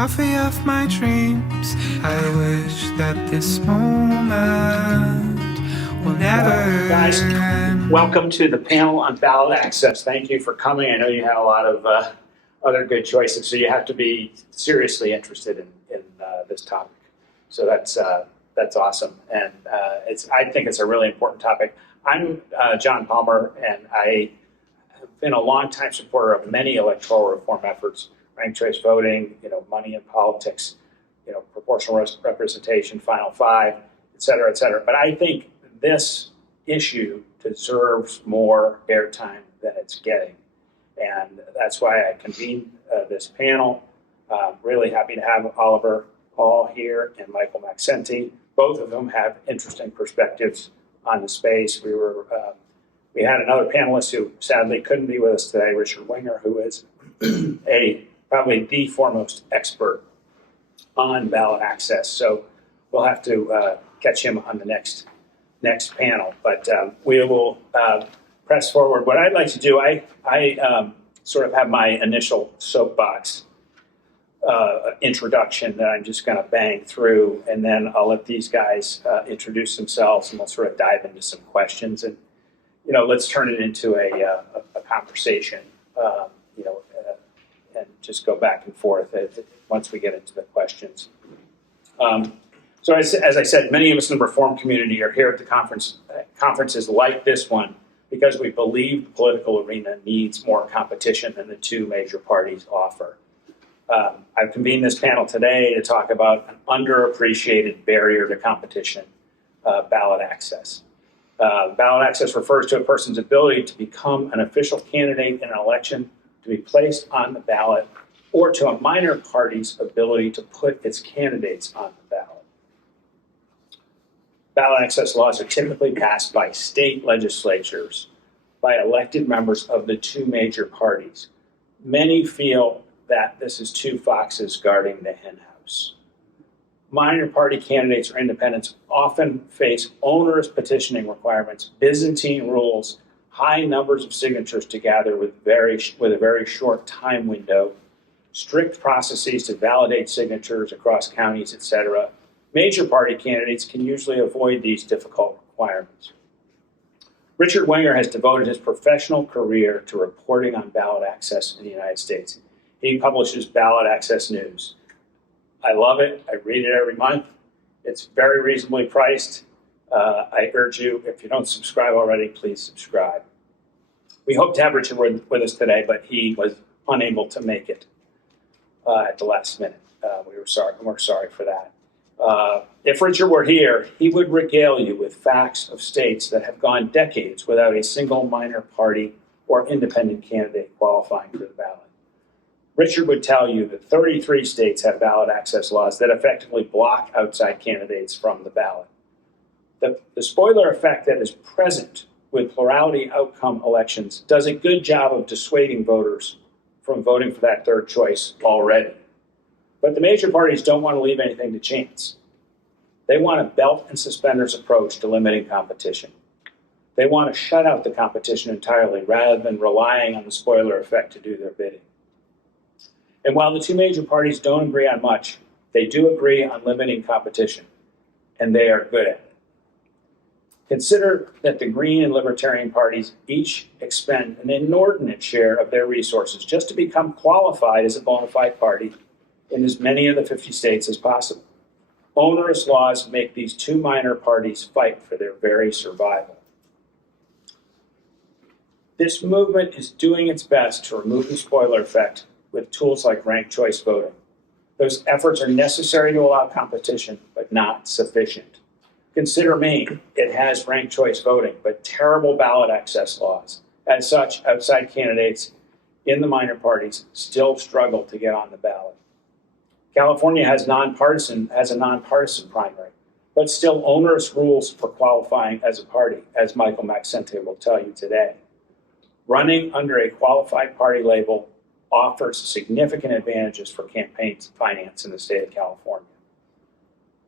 Coffee of my dreams. I wish that this moment will never Guys, end. welcome to the panel on ballot access. Thank you for coming. I know you had a lot of other good choices, so you have to be seriously interested in this topic. So that's awesome, and I think it's a really important topic. I'm John Palmer, and I have been a longtime supporter of many electoral reform efforts. Ranked choice voting, money in politics, proportional representation, Final Five, et cetera, et cetera. But I think this issue deserves more airtime than it's getting. And that's why I convened this panel. Really happy to have Oliver Paul here and Michael Maxsenti. Both of them have interesting perspectives on the space. We had another panelist who sadly couldn't be with us today, Richard Winger, who is probably the foremost expert on ballot access. So we'll have to catch him on the next panel. But we will press forward. What I'd like to do, I sort of have my initial soapbox introduction that I'm just going to bang through, and then I'll let these guys introduce themselves, and we'll sort of dive into some questions. And let's turn it into a conversation. And just go back and forth once we get into the questions. So as I said, many of us in the reform community are here at the conferences like this one because we believe the political arena needs more competition than the two major parties offer. I've convened this panel today to talk about an underappreciated barrier to competition, ballot access. Ballot access refers to a person's ability to become an official candidate in an election, to be placed on the ballot, or to a minor party's ability to put its candidates on the ballot. Ballot access laws are typically passed by state legislatures, by elected members of the two major parties. Many feel that this is two foxes guarding the henhouse. Minor party candidates or independents often face onerous petitioning requirements, Byzantine rules, high numbers of signatures to gather with a very short time window, strict processes to validate signatures across counties, etc. Major party candidates can usually avoid these difficult requirements. Richard Winger has devoted his professional career to reporting on ballot access in the United States. He publishes Ballot Access News. I love it. I read it every month. It's very reasonably priced. I urge you, if you don't subscribe already, please subscribe. We hope to have Richard with us today, but he was unable to make it at the last minute. We're sorry for that. If Richard were here, he would regale you with facts of states that have gone decades without a single minor party or independent candidate qualifying for the ballot. Richard would tell you that 33 states have ballot access laws that effectively block outside candidates from the ballot. The spoiler effect that is present with plurality outcome elections does a good job of dissuading voters from voting for that third choice already. But the major parties don't want to leave anything to chance. They want a belt and suspenders approach to limiting competition. They want to shut out the competition entirely rather than relying on the spoiler effect to do their bidding. And while the two major parties don't agree on much, they do agree on limiting competition, and they are good at it. Consider that the Green and Libertarian parties each expend an inordinate share of their resources just to become qualified as a bona fide party in as many of the 50 states as possible. Onerous laws make these two minor parties fight for their very survival. This movement is doing its best to remove the spoiler effect with tools like ranked choice voting. Those efforts are necessary to allow competition, but not sufficient. Consider Maine. It has ranked choice voting, but terrible ballot access laws. As such, outside candidates in the minor parties still struggle to get on the ballot. California has a nonpartisan primary, but still onerous rules for qualifying as a party, as Michael Maxsenti will tell you today. Running under a qualified party label offers significant advantages for campaign finance in the state of California.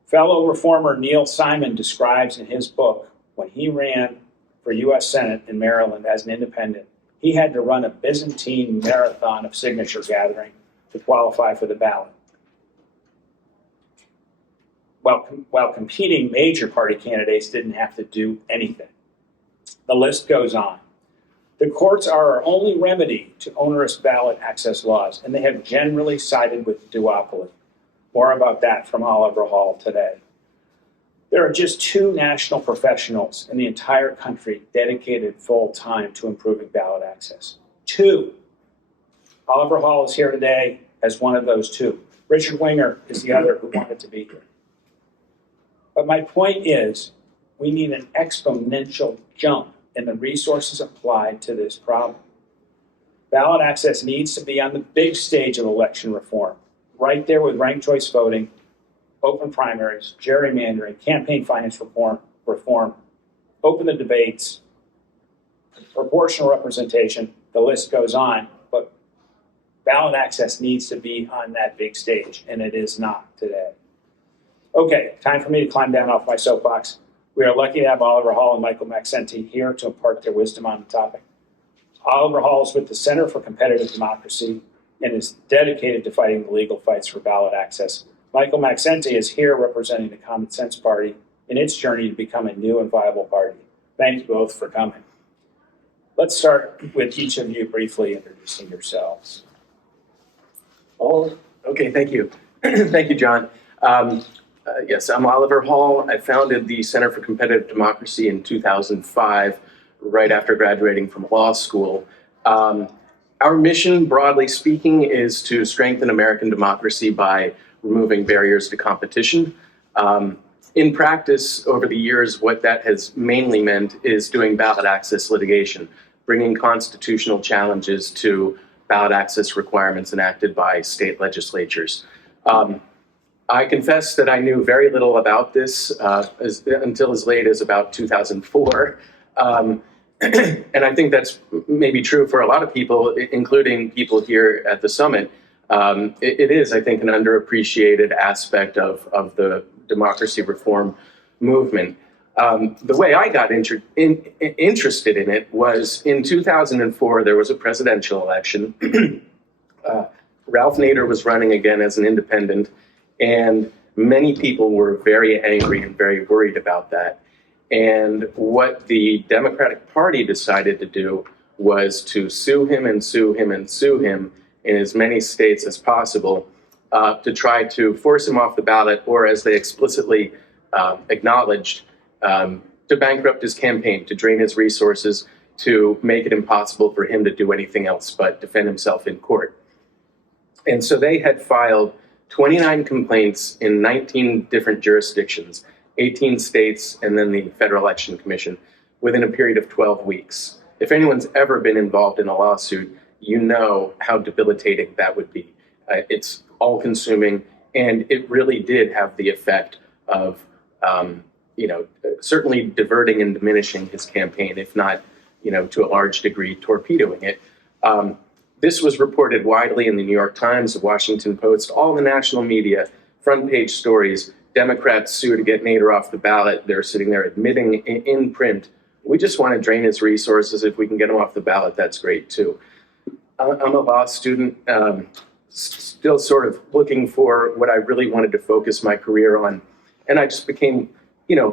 Fellow reformer Neil Simon describes in his book when he ran for U.S. Senate in Maryland as an independent, he had to run a Byzantine marathon of signature gathering to qualify for the ballot. while competing major party candidates didn't have to do anything. The list goes on. The courts are our only remedy to onerous ballot access laws, and they have generally sided with the duopoly. More about that from Oliver Hall today. There are just 2 national professionals in the entire country dedicated full time to improving ballot access. 2. Oliver Hall is here today as one of those 2. Richard Winger is the other who wanted to be here. But my point is, we need an exponential jump in the resources applied to this problem. Ballot access needs to be on the big stage of election reform, right there with ranked choice voting, open primaries, gerrymandering, campaign finance reform, open the debates, proportional representation, the list goes on, but ballot access needs to be on that big stage, and it is not today. Okay, time for me to climb down off my soapbox. We are lucky to have Oliver Hall and Michael Maxsenti here to impart their wisdom on the topic. Oliver Hall is with the Center for Competitive Democracy and is dedicated to fighting the legal fights for ballot access. Michael Maxsenti is here representing the Common Sense Party in its journey to become a new and viable party. Thank you both for coming. Let's start with each of you briefly introducing yourselves. Okay, thank you. Thank you, John. Yes, I'm Oliver Hall. I founded the Center for Competitive Democracy in 2005, right after graduating from law school. Our mission, broadly speaking, is to strengthen American democracy by removing barriers to competition. In practice, over the years, what that has mainly meant is doing ballot access litigation, bringing constitutional challenges to ballot access requirements enacted by state legislatures. I confess that I knew very little about this until as late as about 2004. And I think that's maybe true for a lot of people, including people here at the summit. It is, I think, an underappreciated aspect of the democracy reform movement. The way I got interested in it was in 2004, there was a presidential election. Ralph Nader was running again as an independent, and many people were very angry and very worried about that. And what the Democratic Party decided to do was to sue him and sue him and sue him in as many states as possible to try to force him off the ballot, or as they explicitly acknowledged, to bankrupt his campaign, to drain his resources, to make it impossible for him to do anything else but defend himself in court. And so they had filed 29 complaints in 19 different jurisdictions, 18 states, and then the Federal Election Commission within a period of 12 weeks. If anyone's ever been involved in a lawsuit, you know how debilitating that would be. It's all-consuming, and it really did have the effect of, certainly diverting and diminishing his campaign, if not, to a large degree, torpedoing it. This was reported widely in the New York Times, the Washington Post, all the national media, front page stories. Democrats sue to get Nader off the ballot. They're sitting there admitting in print, we just want to drain his resources. If we can get him off the ballot, that's great too. I'm a law student, still sort of looking for what I really wanted to focus my career on. And I just became,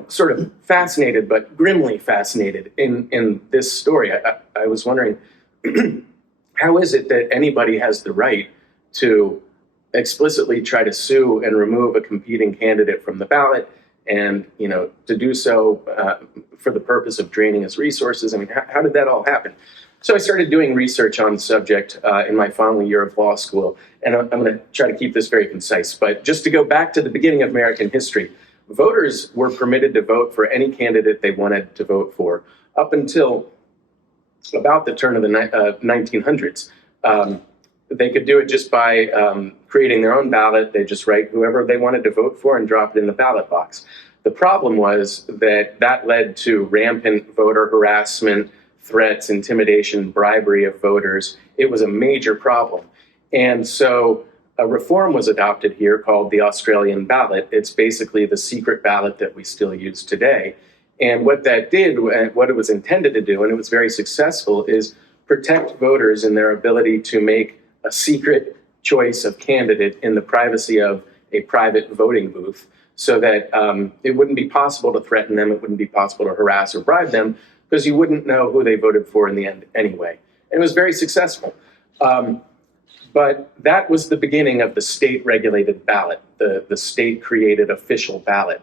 sort of fascinated, but grimly fascinated in this story. I was wondering, how is it that anybody has the right to explicitly try to sue and remove a competing candidate from the ballot, and to do so for the purpose of draining his resources? I mean, how did that all happen? So I started doing research on the subject in my final year of law school, and I'm going to try to keep this very concise. But just to go back to the beginning of American history, voters were permitted to vote for any candidate they wanted to vote for up until about the turn of the 1900s. They could do it just by creating their own ballot. They just write whoever they wanted to vote for and drop it in the ballot box. The problem was that led to rampant voter harassment, threats, intimidation, bribery of voters. It was a major problem. And so a reform was adopted here called the Australian ballot. It's basically the secret ballot that we still use today. And what that did, what it was intended to do, and it was very successful, is protect voters in their ability to make a secret choice of candidate in the privacy of a private voting booth, so that it wouldn't be possible to threaten them, it wouldn't be possible to harass or bribe them, because you wouldn't know who they voted for in the end anyway. And it was very successful. But that was the beginning of the state-regulated ballot, the state-created official ballot.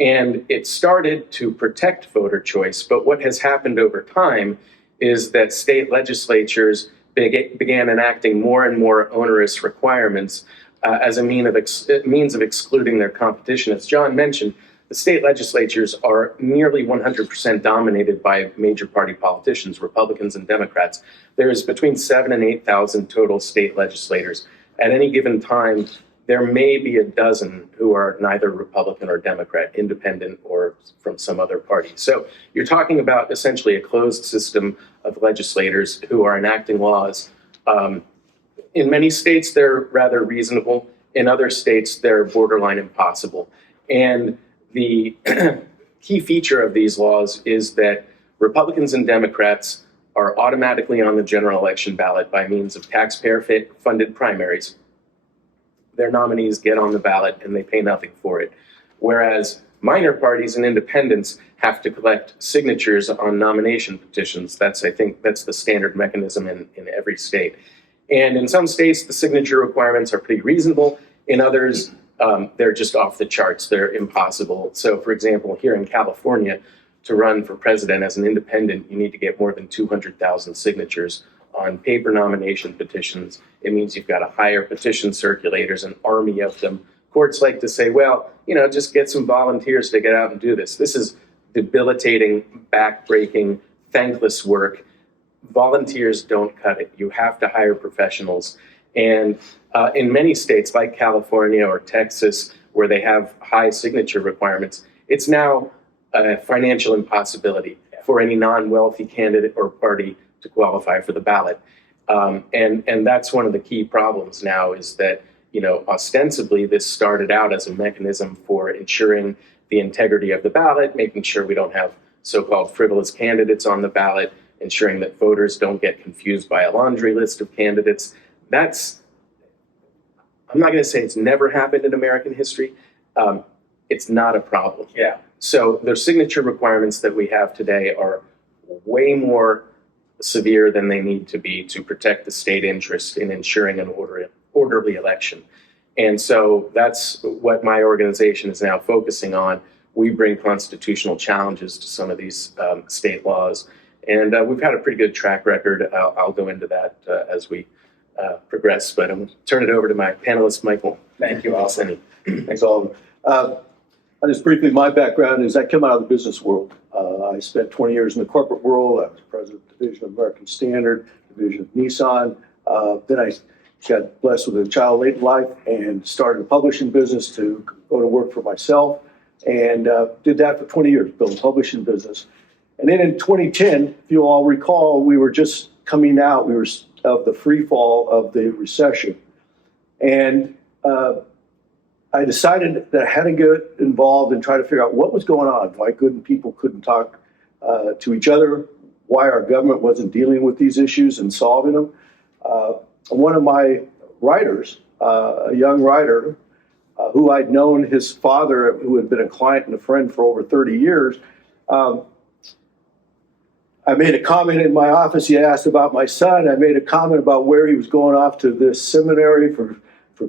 And it started to protect voter choice, but what has happened over time is that state legislatures began enacting more and more onerous requirements as a means of excluding their competition. As John mentioned, the state legislatures are nearly 100% dominated by major party politicians, Republicans and Democrats. There is between 7,000 and 8,000 total state legislators. At any given time, there may be a dozen who are neither Republican or Democrat, independent or from some other party. So you're talking about essentially a closed system of legislators who are enacting laws. In many states, they're rather reasonable. In other states, they're borderline impossible. And the key feature of these laws is that Republicans and Democrats are automatically on the general election ballot by means of taxpayer-funded primaries. Their nominees get on the ballot and they pay nothing for it. Whereas minor parties and independents have to collect signatures on nomination petitions. I think that's the standard mechanism in every state. And in some states, the signature requirements are pretty reasonable. In others, they're just off the charts. They're impossible. So for example, here in California, to run for president as an independent, you need to get more than 200,000 signatures on paper nomination petitions. It means you've got to hire petition circulators, an army of them. Courts like to say, well, just get some volunteers to get out and do this. This is debilitating, backbreaking, thankless work. Volunteers don't cut it. You have to hire professionals. And in many states like California or Texas, where they have high signature requirements, it's now a financial impossibility for any non-wealthy candidate or party to qualify for the ballot. And that's one of the key problems now is that, ostensibly this started out as a mechanism for ensuring the integrity of the ballot, making sure we don't have so-called frivolous candidates on the ballot, ensuring that voters don't get confused by a laundry list of candidates. I'm not going to say it's never happened in American history. It's not a problem. Yeah. So the signature requirements that we have today are way more severe than they need to be to protect the state interest in ensuring an orderly election. And so that's what my organization is now focusing on. We bring constitutional challenges to some of these state laws. And we've had a pretty good track record. I'll go into that as we progress, but I'm going to turn it over to my panelist, Michael. Thank you, Maxsenti. Thanks, Oliver. Just briefly, my background is I come out of the business world. I spent 20 years in the corporate world. I was president of the Division of American Standard, Division of Nissan. Then I got blessed with a child late in life and started a publishing business to go to work for myself, and did that for 20 years, built a publishing business. And then in 2010, if you all recall, we were just coming out, of the free fall of the recession. And I decided that I had to get involved and try to figure out what was going on, why people couldn't talk to each other, why our government wasn't dealing with these issues and solving them. One of my writers, a young writer, who I'd known his father, who had been a client and a friend for over 30 years, I made a comment in my office. He asked about my son. I made a comment about where he was going off to this seminary for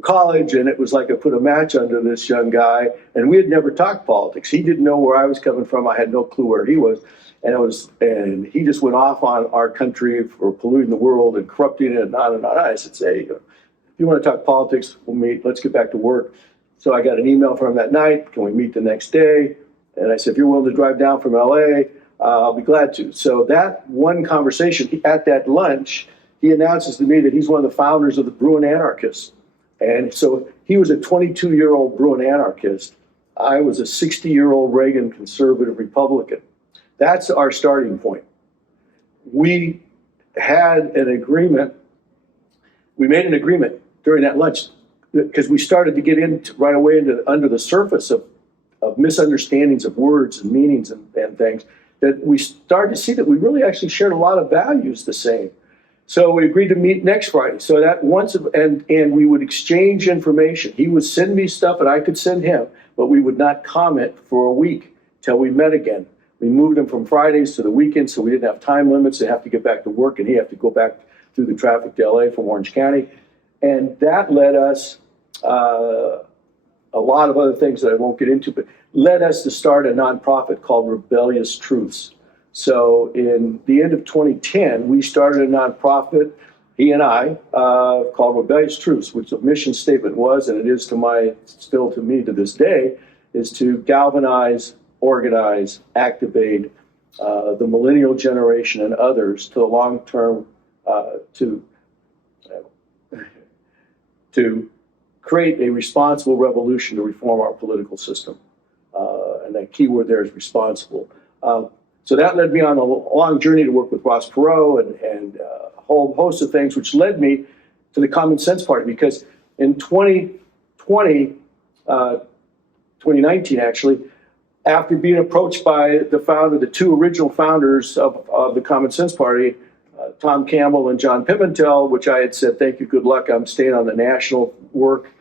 college, and it was like I put a match under this young guy, and we had never talked politics. He didn't know where I was coming from. I had no clue where he was, and he just went off on our country for polluting the world and corrupting it and on and on. I said, hey, if you want to talk politics, we'll meet. Let's get back to work. So I got an email from him that night. Can we meet the next day? And I said, if you're willing to drive down from LA, I'll be glad to. So that one conversation, at that lunch, he announces to me that he's one of the founders of the Bruin Anarchists. And so he was a 22-year-old Bruin anarchist. I was a 60-year-old Reagan conservative Republican. That's our starting point. We had an agreement. We made an agreement during that lunch because we started to get right away under the surface of misunderstandings of words and meanings and things, that we started to see that we really actually shared a lot of values the same. So we agreed to meet next Friday. So that and we would exchange information. He would send me stuff and I could send him, but we would not comment for a week till we met again. We moved him from Fridays to the weekends, so we didn't have time limits. They have to get back to work, and he have to go back through the traffic to LA from Orange County. And that led us, a lot of other things that I won't get into, but led us to start a nonprofit called Rebellious Truths. So in the end of 2010, we started a nonprofit, he and I, called Rebellious Truths, which the mission statement was, and it is still to me to this day, is to galvanize, organize, activate the millennial generation and others to the long-term, to create a responsible revolution to reform our political system. And that key word there is responsible. So that led me on a long journey to work with Ross Perot and a whole host of things, which led me to the Common Sense Party, because in 2019 actually, after being approached by the two original founders of the Common Sense Party, Tom Campbell and John Pimentel, which I had said, thank you, good luck, I'm staying on the national work.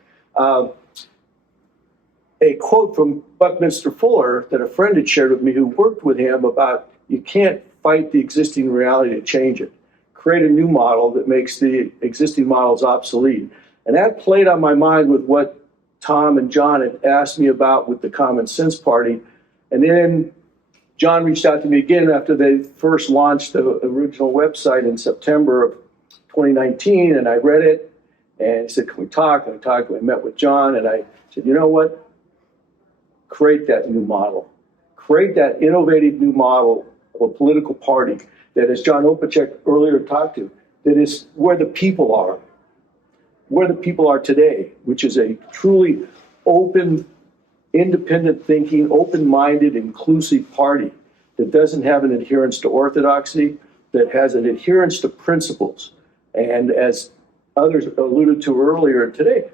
A quote from Buckminster Fuller that a friend had shared with me who worked with him about, you can't fight the existing reality to change it. Create a new model that makes the existing models obsolete. And that played on my mind with what Tom and John had asked me about with the Common Sense Party. And then John reached out to me again after they first launched the original website in September of 2019, and I read it, and he said, can we talk? And we talked, and we met with John, and I said, you know what? Create that new model. Create that innovative new model of a political party that, as John Opacek earlier talked to, that is where the people are today, which is a truly open, independent thinking, open-minded, inclusive party that doesn't have an adherence to orthodoxy, that has an adherence to principles. And as others alluded to earlier today,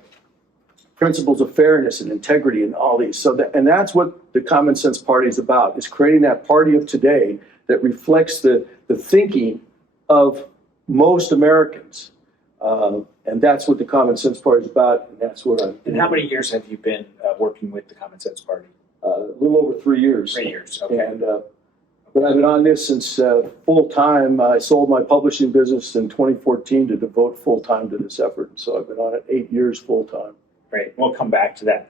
principles of fairness and integrity and all these. And that's what the Common Sense Party is about, is creating that party of today that reflects the thinking of most Americans. And that's what the Common Sense Party is about, and that's what I'm doing. And how many years have you been working with the Common Sense Party? A little over 3 years. 3 years, okay. And, but I've been on this since full-time. I sold my publishing business in 2014 to devote full-time to this effort. So I've been on it 8 years full-time. Great, we'll come back to that.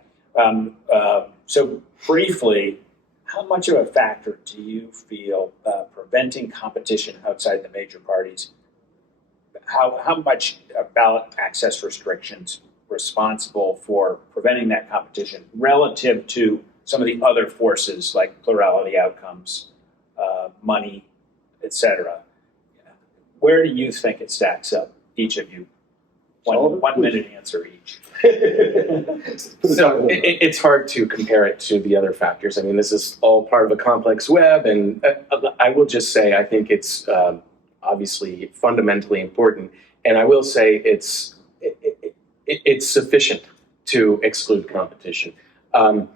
So briefly, how much of a factor do you feel preventing competition outside the major parties? How much ballot access restrictions responsible for preventing that competition relative to some of the other forces like plurality outcomes, money, etc.? Where do you think it stacks up, each of you? One minute answer each. So it's hard to compare it to the other factors. I mean, this is all part of a complex web, and I will just say I think it's obviously fundamentally important, and I will say it's sufficient to exclude competition. And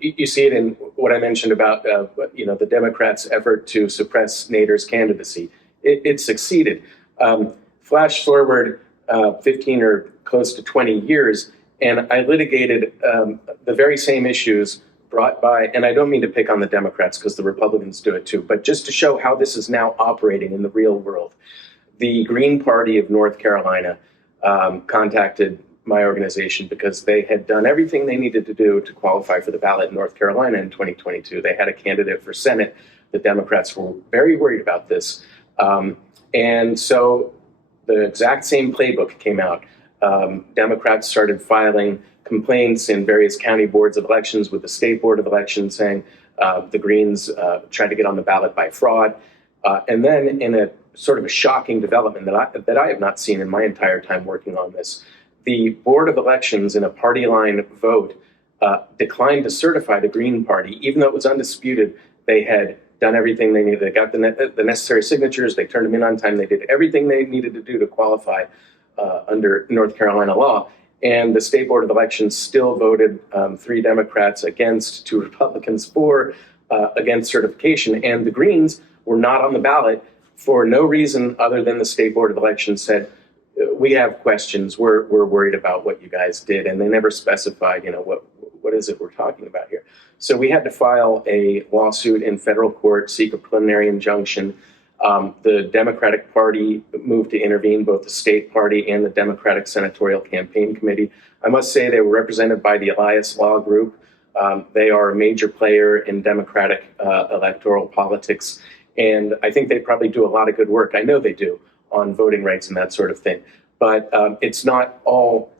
you see it in what I mentioned about the Democrats' effort to suppress Nader's candidacy. It succeeded. Flash forward 15 or close to 20 years, and I litigated the very same issues brought by, and I don't mean to pick on the Democrats because the Republicans do it too, but just to show how this is now operating in the real world. The Green Party of North Carolina contacted my organization because they had done everything they needed to do to qualify for the ballot in North Carolina in 2022. They had a candidate for Senate. The Democrats were very worried about this. And so the exact same playbook came out. Democrats started filing complaints in various county boards of elections with the state board of elections saying the Greens tried to get on the ballot by fraud. And then in a sort of a shocking development that I have not seen in my entire time working on this, the Board of Elections in a party line vote declined to certify the Green Party, even though it was undisputed. They had done everything they needed. They got the necessary signatures. They turned them in on time. They did everything they needed to do to qualify under North Carolina law. And the State Board of Elections still voted 3 Democrats against, 2 Republicans for, against certification. And the Greens were not on the ballot for no reason other than the State Board of Elections said, we have questions, we're worried about what you guys did, and they never specified, what is it we're talking about here. So we had to file a lawsuit in federal court, seek a preliminary injunction. The Democratic Party moved to intervene, both the state party and the Democratic Senatorial Campaign Committee. I must say they were represented by the Elias Law Group. They are a major player in Democratic electoral politics, and I think they probably do a lot of good work. I know they do on voting rights and that sort of thing. But it's not all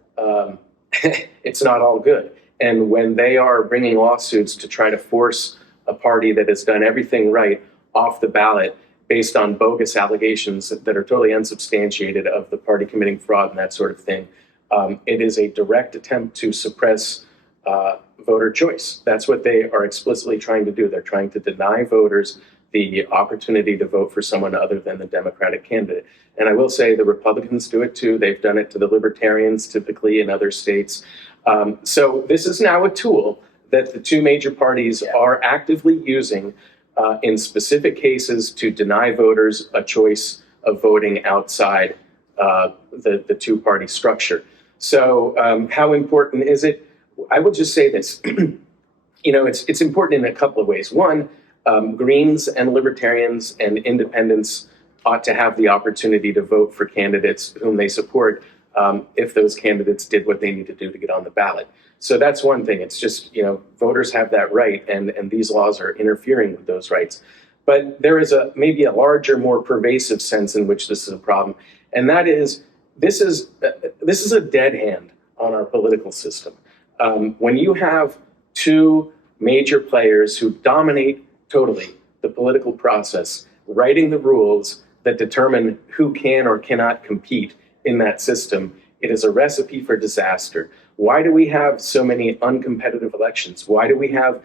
it's not all good. And when they are bringing lawsuits to try to force a party that has done everything right off the ballot based on bogus allegations that are totally unsubstantiated of the party committing fraud and that sort of thing, it is a direct attempt to suppress voter choice. That's what they are explicitly trying to do. They're trying to deny voters the opportunity to vote for someone other than the Democratic candidate. And I will say the Republicans do it too. They've done it to the Libertarians typically in other states. So this is now a tool that the two major parties are actively using in specific cases to deny voters a choice of voting outside the two-party structure. So how important is it? I will just say this. It's important in a couple of ways. One, Greens and Libertarians and Independents ought to have the opportunity to vote for candidates whom they support if those candidates did what they need to do to get on the ballot. So that's one thing. It's just, voters have that right, and these laws are interfering with those rights. But there is maybe a larger, more pervasive sense in which this is a problem, and that is this is a dead hand on our political system. When you have two major players who dominate totally the political process, writing the rules that determine who can or cannot compete in that system, it is a recipe for disaster. Why do we have so many uncompetitive elections? Why do we have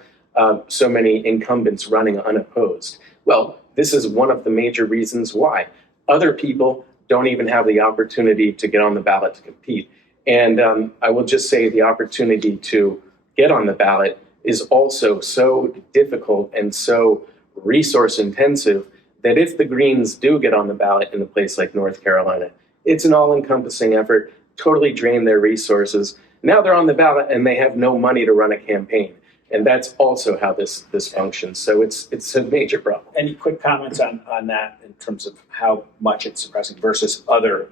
so many incumbents running unopposed? Well, this is one of the major reasons why. Other people don't even have the opportunity to get on the ballot to compete. And I will just say the opportunity to get on the ballot is also so difficult and so resource intensive that if the Greens do get on the ballot in a place like North Carolina, it's an all-encompassing effort, totally drain their resources. Now they're on the ballot and they have no money to run a campaign. And that's also how this functions. So it's a major problem. Any quick comments on that in terms of how much it's suppressing versus other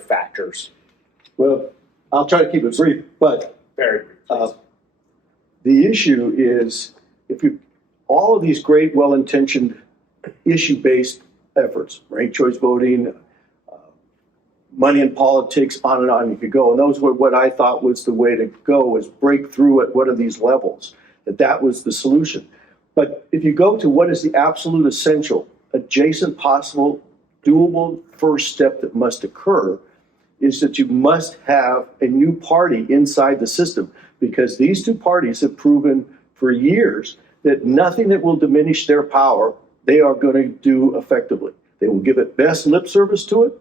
factors? Well, I'll try to keep it brief, but Very brief, please. The issue is all of these great, well-intentioned, issue-based efforts, ranked choice voting, money in politics, on and on you could go. And those were what I thought was the way to go, was break through at one of these levels, that was the solution. But if you go to what is the absolute essential, adjacent, possible, doable first step that must occur, is that you must have a new party inside the system, because these two parties have proven for years that nothing that will diminish their power they are going to do effectively. They will give it best lip service to it,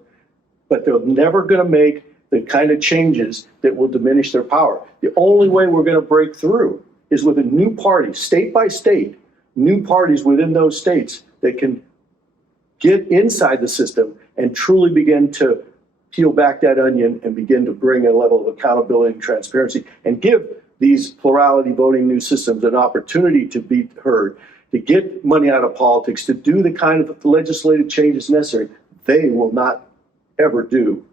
but they're never going to make the kind of changes that will diminish their power. The only way we're going to break through is with a new party, state by state, new parties within those states that can get inside the system and truly begin to peel back that onion and begin to bring a level of accountability and transparency and give these plurality voting new systems an opportunity to be heard, to get money out of politics, to do the kind of legislative changes necessary. They will not ever do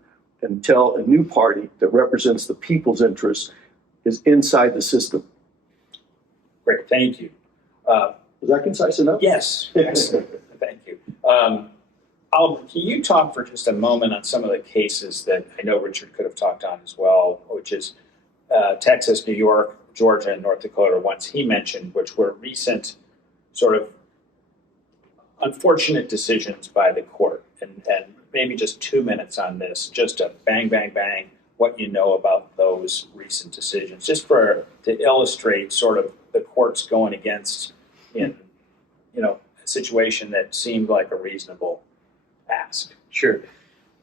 until a new party that represents the people's interests is inside the system. Great, thank you. Was that concise enough? Yes, thank you. Oliver, can you talk for just a moment on some of the cases that I know Richard could have talked on as well, which is Texas, New York, Georgia, and North Dakota, ones he mentioned, which were recent sort of unfortunate decisions by the court. And maybe just 2 minutes on this, just to bang, bang, bang, what you know about those recent decisions, just to illustrate sort of the courts going against in, a situation that seemed like a reasonable ask. Sure.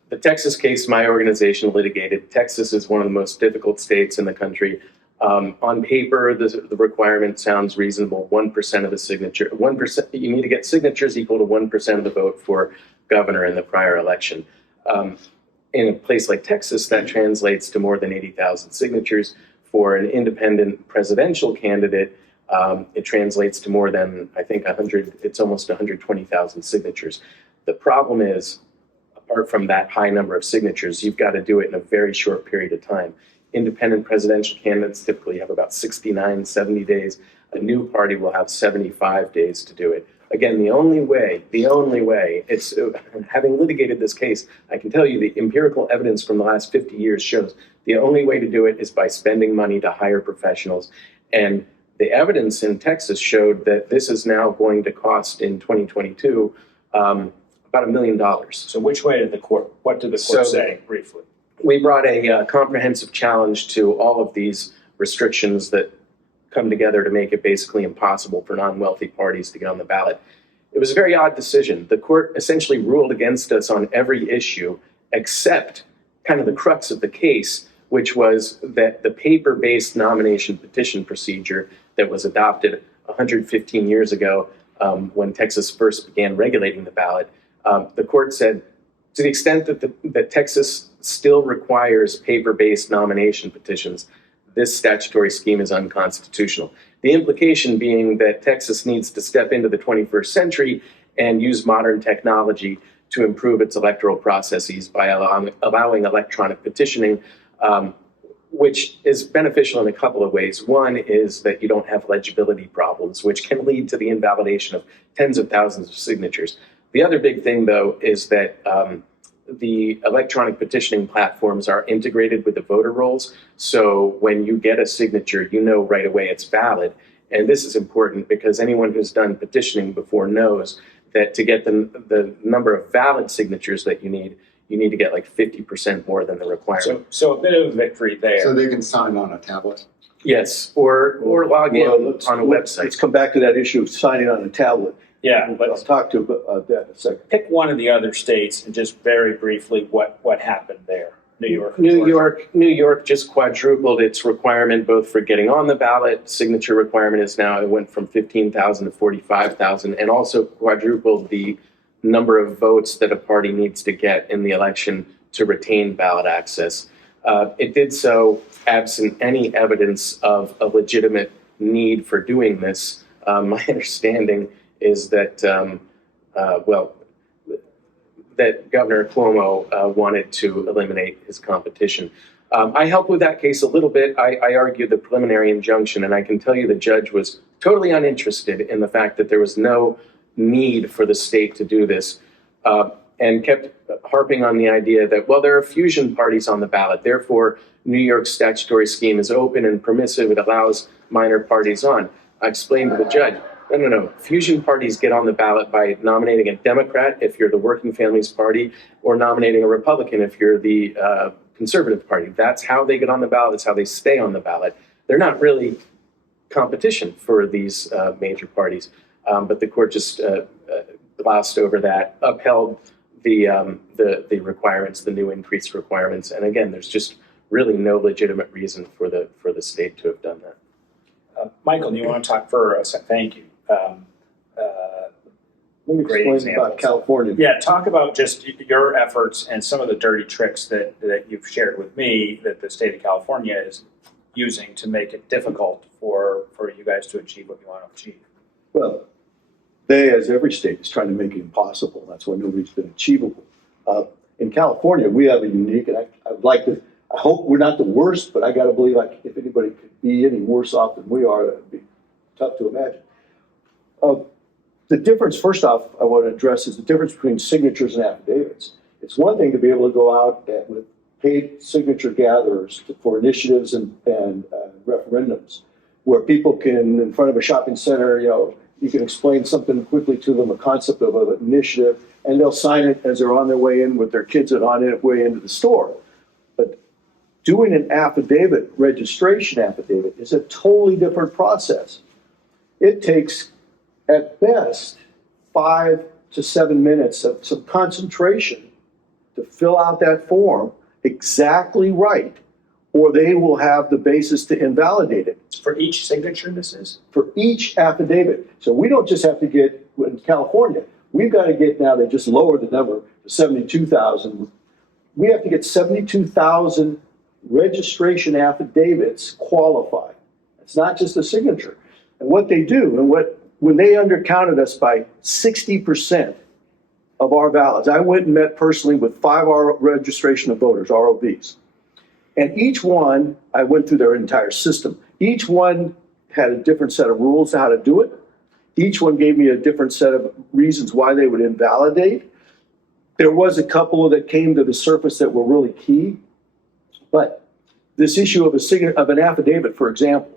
The Texas case my organization litigated, Texas is one of the most difficult states in the country. On paper, the requirement sounds reasonable. 1% of the signature, 1%, you need to get signatures equal to 1% of the vote for governor in the prior election. In a place like Texas, that translates to more than 80,000 signatures. For an independent presidential candidate, it translates to more than, I think, it's almost 120,000 signatures. The problem is, apart from that high number of signatures, you've got to do it in a very short period of time. Independent presidential candidates typically have about 69, 70 days. A new party will have 75 days to do it. Again, the only way, it's having litigated this case, I can tell you the empirical evidence from the last 50 years shows the only way to do it is by spending money to hire professionals. And the evidence in Texas showed that this is now going to cost in 2022 about $1 million. So which way did what did the court say, briefly? We brought a comprehensive challenge to all of these restrictions that come together to make it basically impossible for non-wealthy parties to get on the ballot. It was a very odd decision. The court essentially ruled against us on every issue except kind of the crux of the case, which was that the paper-based nomination petition procedure that was adopted 115 years ago when Texas first began regulating the ballot, the court said, to the extent that Texas still requires paper-based nomination petitions, this statutory scheme is unconstitutional. The implication being that Texas needs to step into the 21st century and use modern technology to improve its electoral processes by allowing electronic petitioning, which is beneficial in a couple of ways. One is that you don't have legibility problems, which can lead to the invalidation of tens of thousands of signatures. The other big thing, though, is that the electronic petitioning platforms are integrated with the voter rolls. So when you get a signature, you know right away it's valid. And this is important because anyone who's done petitioning before knows that to get the number of valid signatures that you need to get like 50% more than the requirement. So a bit of a victory there. So they can sign on a tablet? Yes, or log in on a website. Let's come back to that issue of signing on a tablet. Yeah, I'll talk to that in a second. pick one of the other states and just very briefly what happened there. New York just quadrupled its requirement both for getting on the ballot. Signature requirement is now, it went from 15,000 to 45,000, and also quadrupled the number of votes that a party needs to get in the election to retain ballot access. It did so absent any evidence of a legitimate need for doing this. My understanding is that, that Governor Cuomo wanted to eliminate his competition. I helped with that case a little bit. I argued the preliminary injunction, and I can tell you the judge was totally uninterested in the fact that there was no need for the state to do this, and kept harping on the idea that, well, there are fusion parties on the ballot, therefore New York's statutory scheme is open and permissive, it allows minor parties on. I explained to the judge, no. Fusion parties get on the ballot by nominating a Democrat if you're the Working Families Party, or nominating a Republican if you're the Conservative Party. That's how they get on the ballot. That's how they stay on the ballot. They're not really competition for these major parties. But the court just glossed over that, upheld the requirements, the new increased requirements. And again, there's just really no legitimate reason for the state to have done that. Michael, do you want to talk for a second? Thank you. Let me Great explain examples. about California. Yeah, talk about just your efforts and some of the dirty tricks that you've shared with me that the state of California is using to make it difficult for you guys to achieve what you want to achieve. Well, they, as every state, is trying to make it impossible. That's why nobody's been achievable. In California, we have a unique, and I hope we're not the worst, but I got to believe if anybody could be any worse off than we are, it'd be tough to imagine. The difference, first off, I want to address is the difference between signatures and affidavits. It's one thing to be able to go out with paid signature gatherers for initiatives and referendums, where people can, in front of a shopping center, you can explain something quickly to them, a concept of an initiative, and they'll sign it as they're on their way in with their kids and on their way into the store. But doing an affidavit, registration affidavit, is a totally different process. It takes, at best, 5 to 7 minutes of some concentration to fill out that form exactly right, or they will have the basis to invalidate it. For each signature, this is? For each affidavit. So we don't just have to get, in California, We've got to get now, they just lowered the number to 72,000. We have to get 72,000 registration affidavits qualified. It's not just a signature. And what they do, and when they undercounted us by 60% of our ballots, I went and met personally with 5 registration of voters, ROVs. And each one, I went through their entire system. Each one had a different set of rules how to do it. Each one gave me a different set of reasons why they would invalidate. There was a couple that came to the surface that were really key. But this issue of an affidavit, for example,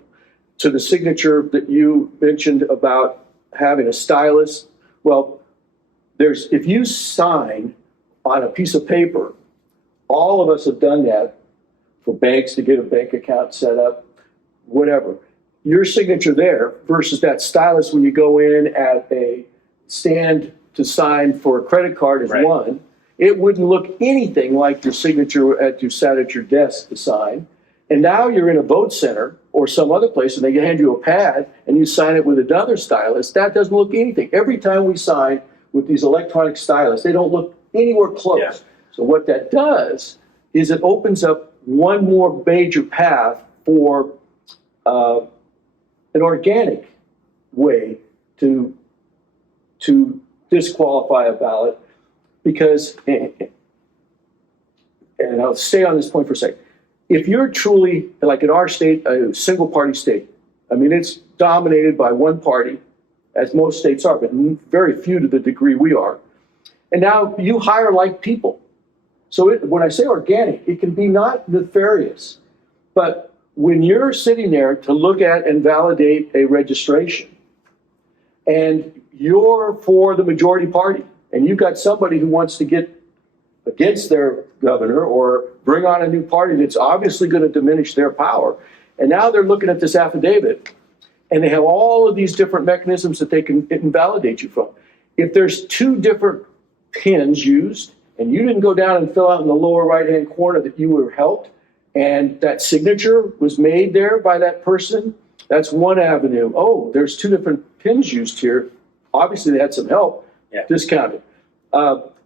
to the signature that you mentioned about having a stylus, well, if you sign on a piece of paper, all of us have done that for banks to get a bank account set up, whatever. Your signature there versus that stylus when you go in at a stand to sign for a credit card is Right. one. It wouldn't look anything like your signature at you sat at your desk to sign. And now you're in a vote center or some other place and they hand you a pad and you sign it with another stylus. That doesn't look anything. Every time we sign with these electronic stylus, they don't look anywhere close. Yeah. So what that does is it opens up one more major path for an organic way to disqualify a ballot because, and I'll stay on this point for a second. If you're truly, like in our state, a single party state, I mean, it's dominated by one party, as most states are, but very few to the degree we are. And now you hire like people. So when I say organic, it can be not nefarious, but when you're sitting there to look at and validate a registration and you're for the majority party and you've got somebody who wants to get against their governor or bring on a new party that's obviously going to diminish their power, and now they're looking at this affidavit and they have all of these different mechanisms that they can invalidate you from. If there's 2 different pins used and you didn't go down and fill out in the lower right-hand corner that you were helped, and that signature was made there by that person, that's one avenue. Oh, there's 2 different pins used here. Obviously, they had some help. Yeah. Discounted.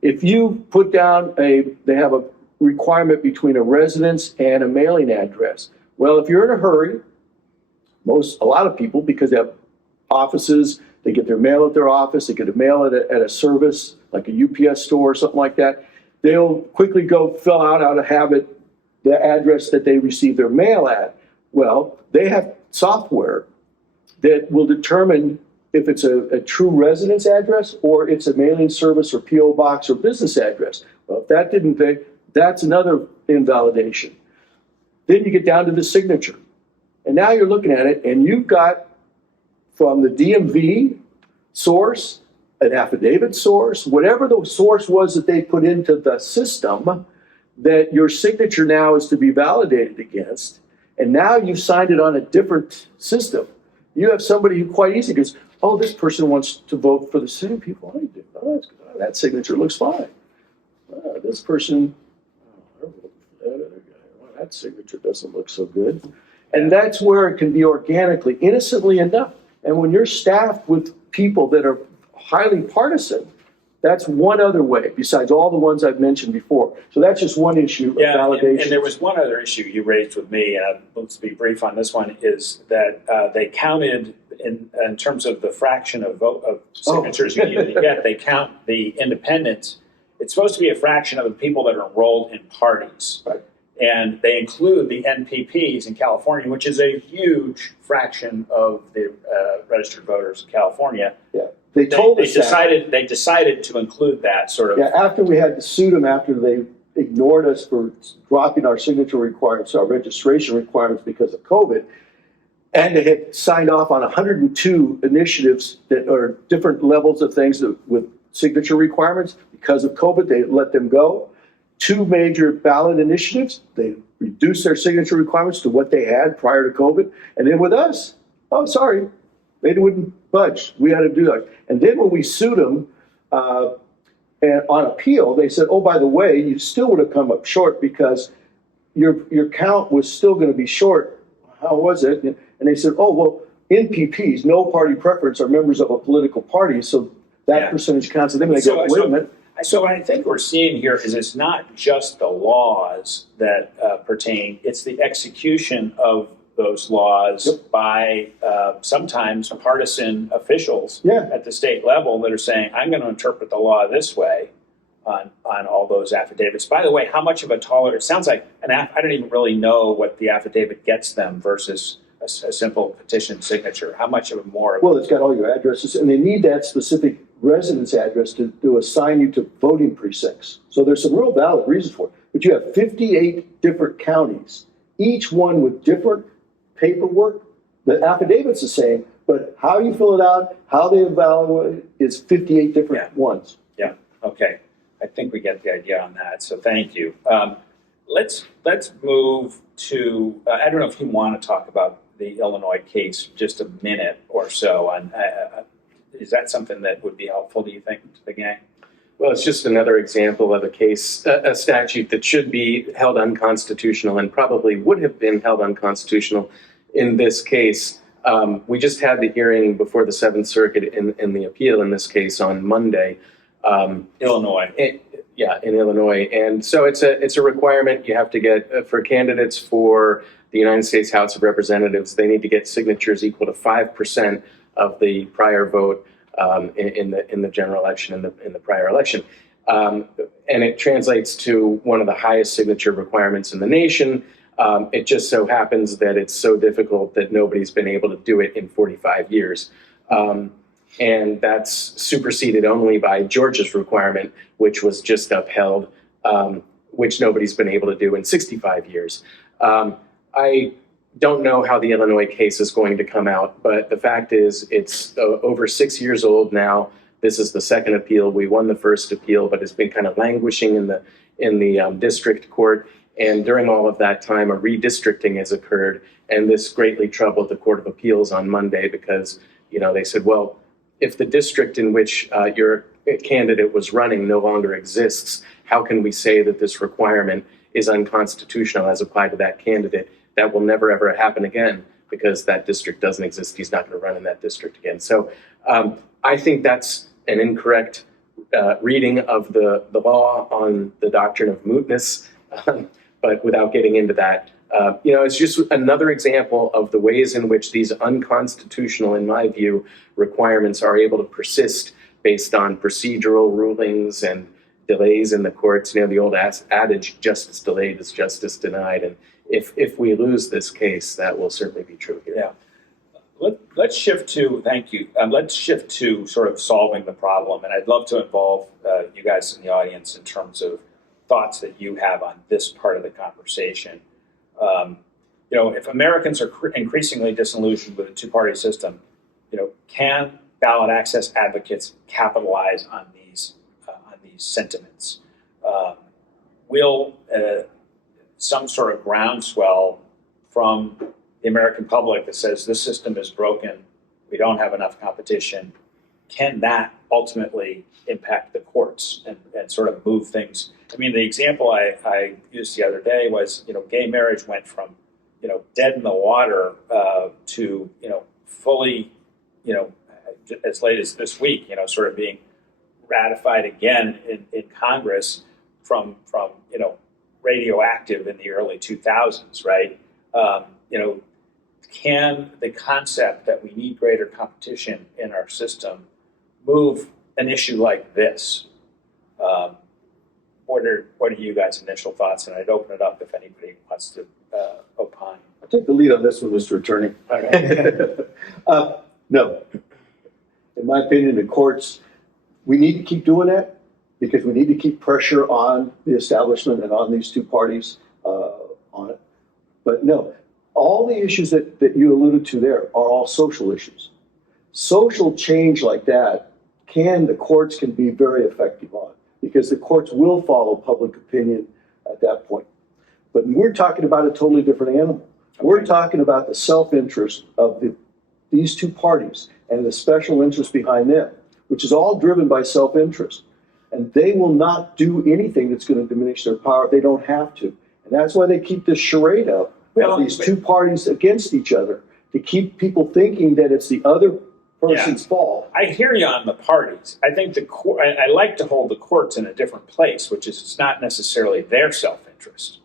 If you put down they have a requirement between a residence and a mailing address. Well, if you're in a hurry, a lot of people, because they have offices, they get their mail at their office, they get a mail at a service, like a UPS store or something like that, they'll quickly go fill out of habit the address that they receive their mail at. Well, they have software that will determine if it's a true residence address or it's a mailing service or PO box or business address. Well, if that didn't, that's another invalidation. Then you get down to the signature. And now you're looking at it and you've got from the DMV source, an affidavit source, whatever the source was that they put into the system, that your signature now is to be validated against, and now you've signed it on a different system. You have somebody who quite easily goes, oh, this person wants to vote for the same people I do. Oh, that's good. Oh, that signature looks fine. Oh, this person, that signature doesn't look so good. And that's where it can be organically, innocently enough. And when you're staffed with people that are highly partisan, that's one other way, besides all the ones I've mentioned before. So that's just one issue of validation. And there was one other issue you raised with me, and let's be brief on this one, is that they counted, in terms of the fraction of signatures you get, they count the independents. It's supposed to be a fraction of the people that are enrolled in parties. Right. And they include the NPPs in California, which is a huge fraction of the registered voters in California. Yeah. They told us that. They decided to include that sort of. Yeah, after we had to sue them after they ignored us for dropping our signature requirements, our registration requirements because of COVID, and they had signed off on 102 initiatives that are different levels of things with signature requirements. Because of COVID, they let them go. 2 major ballot initiatives, they reduced their signature requirements to what they had prior to COVID. And then with us, oh, sorry, they wouldn't budge. We had to do that. And then when we sued them and on appeal, they said, oh, by the way, you still would have come up short because your count was still going to be short. How was it? And they said, oh, well, NPPs, no party preference, are members of a political party, so that Yeah. percentage counts. And then they go, wait a minute. So what I think we're seeing here is it's not just the laws that pertain, it's the execution of those laws by sometimes partisan officials at the state level that are saying, I'm going to interpret the law this way on all those affidavits. By the way, how much of a tolerance, it sounds like, I don't even really know what the affidavit gets them versus a simple petition signature. How much of a more? Well, it's got all your addresses, and they need that specific residence address to assign you to voting precincts. So there's some real valid reasons for it. But you have 58 different counties, each one with different paperwork. The affidavit's the same, but how you fill it out, how they evaluate it is 58 different ones. Yeah, okay. I think we get the idea on that, so thank you. Let's move to, I don't know if you want to talk about the Illinois case just a minute or so. Is that something that would be helpful, do you think, to the gang? Well, it's just another example of a statute that should be held unconstitutional and probably would have been held unconstitutional in this case. We just had the hearing before the Seventh Circuit in the appeal in this case on Monday. Illinois. In Illinois. And so it's a requirement you have to get for candidates for the United States House of Representatives. They need to get signatures equal to 5% of the prior vote in the general election, in the prior election. And it translates to one of the highest signature requirements in the nation. It just so happens that it's so difficult that nobody's been able to do it in 45 years. And that's superseded only by Georgia's requirement, which was just upheld, which nobody's been able to do in 65 years. I don't know how the Illinois case is going to come out, but the fact is it's over 6 years old now. This is the second appeal. We won the first appeal, but it's been kind of languishing in the district court. And during all of that time, a redistricting has occurred, and this greatly troubled the Court of Appeals on Monday because, they said, well, if the district in which your candidate was running no longer exists, how can we say that this requirement is unconstitutional as applied to that candidate? That will never, ever happen again because that district doesn't exist. He's not going to run in that district again. So I think that's an incorrect reading of the law on the doctrine of mootness. But without getting into that, it's just another example of the ways in which these unconstitutional, in my view, requirements are able to persist based on procedural rulings and delays in the courts. The old adage, justice delayed is justice denied. And if we lose this case, that will certainly be true here. Yeah. Let's shift to, thank you. Let's shift to sort of solving the problem. And I'd love to involve you guys in the audience in terms of thoughts that you have on this part of the conversation. If Americans are increasingly disillusioned with a two-party system, can ballot access advocates capitalize on these sentiments? Will some sort of groundswell from the American public that says this system is broken, we don't have enough competition, can that ultimately impact the courts and sort of move things? I mean, the example I used the other day was, gay marriage went from, dead in the water to, fully, as late as this week, sort of being ratified again in Congress from radioactive in the early 2000s, right? Can the concept that we need greater competition in our system move an issue like this? What are you guys' initial thoughts? And I'd open it up if anybody wants to opine. I'll take the lead on this one, Mr. Attorney. No. In my opinion, the courts, we need to keep doing that because we need to keep pressure on the establishment and on these two parties on it. But no, all the issues that you alluded to there are all social issues. Social change like that the courts can be very effective on because the courts will follow public opinion at that point. But we're talking about a totally different animal. Okay. We're talking about the self-interest of these two parties and the special interest behind them, which is all driven by self-interest. And they will not do anything that's going to diminish their power if they don't have to. And that's why they keep this charade up of these two parties against each other, to keep people thinking that it's the other person's fault. I hear you on the parties. I think I like to hold the courts in a different place, which is it's not necessarily their self-interest.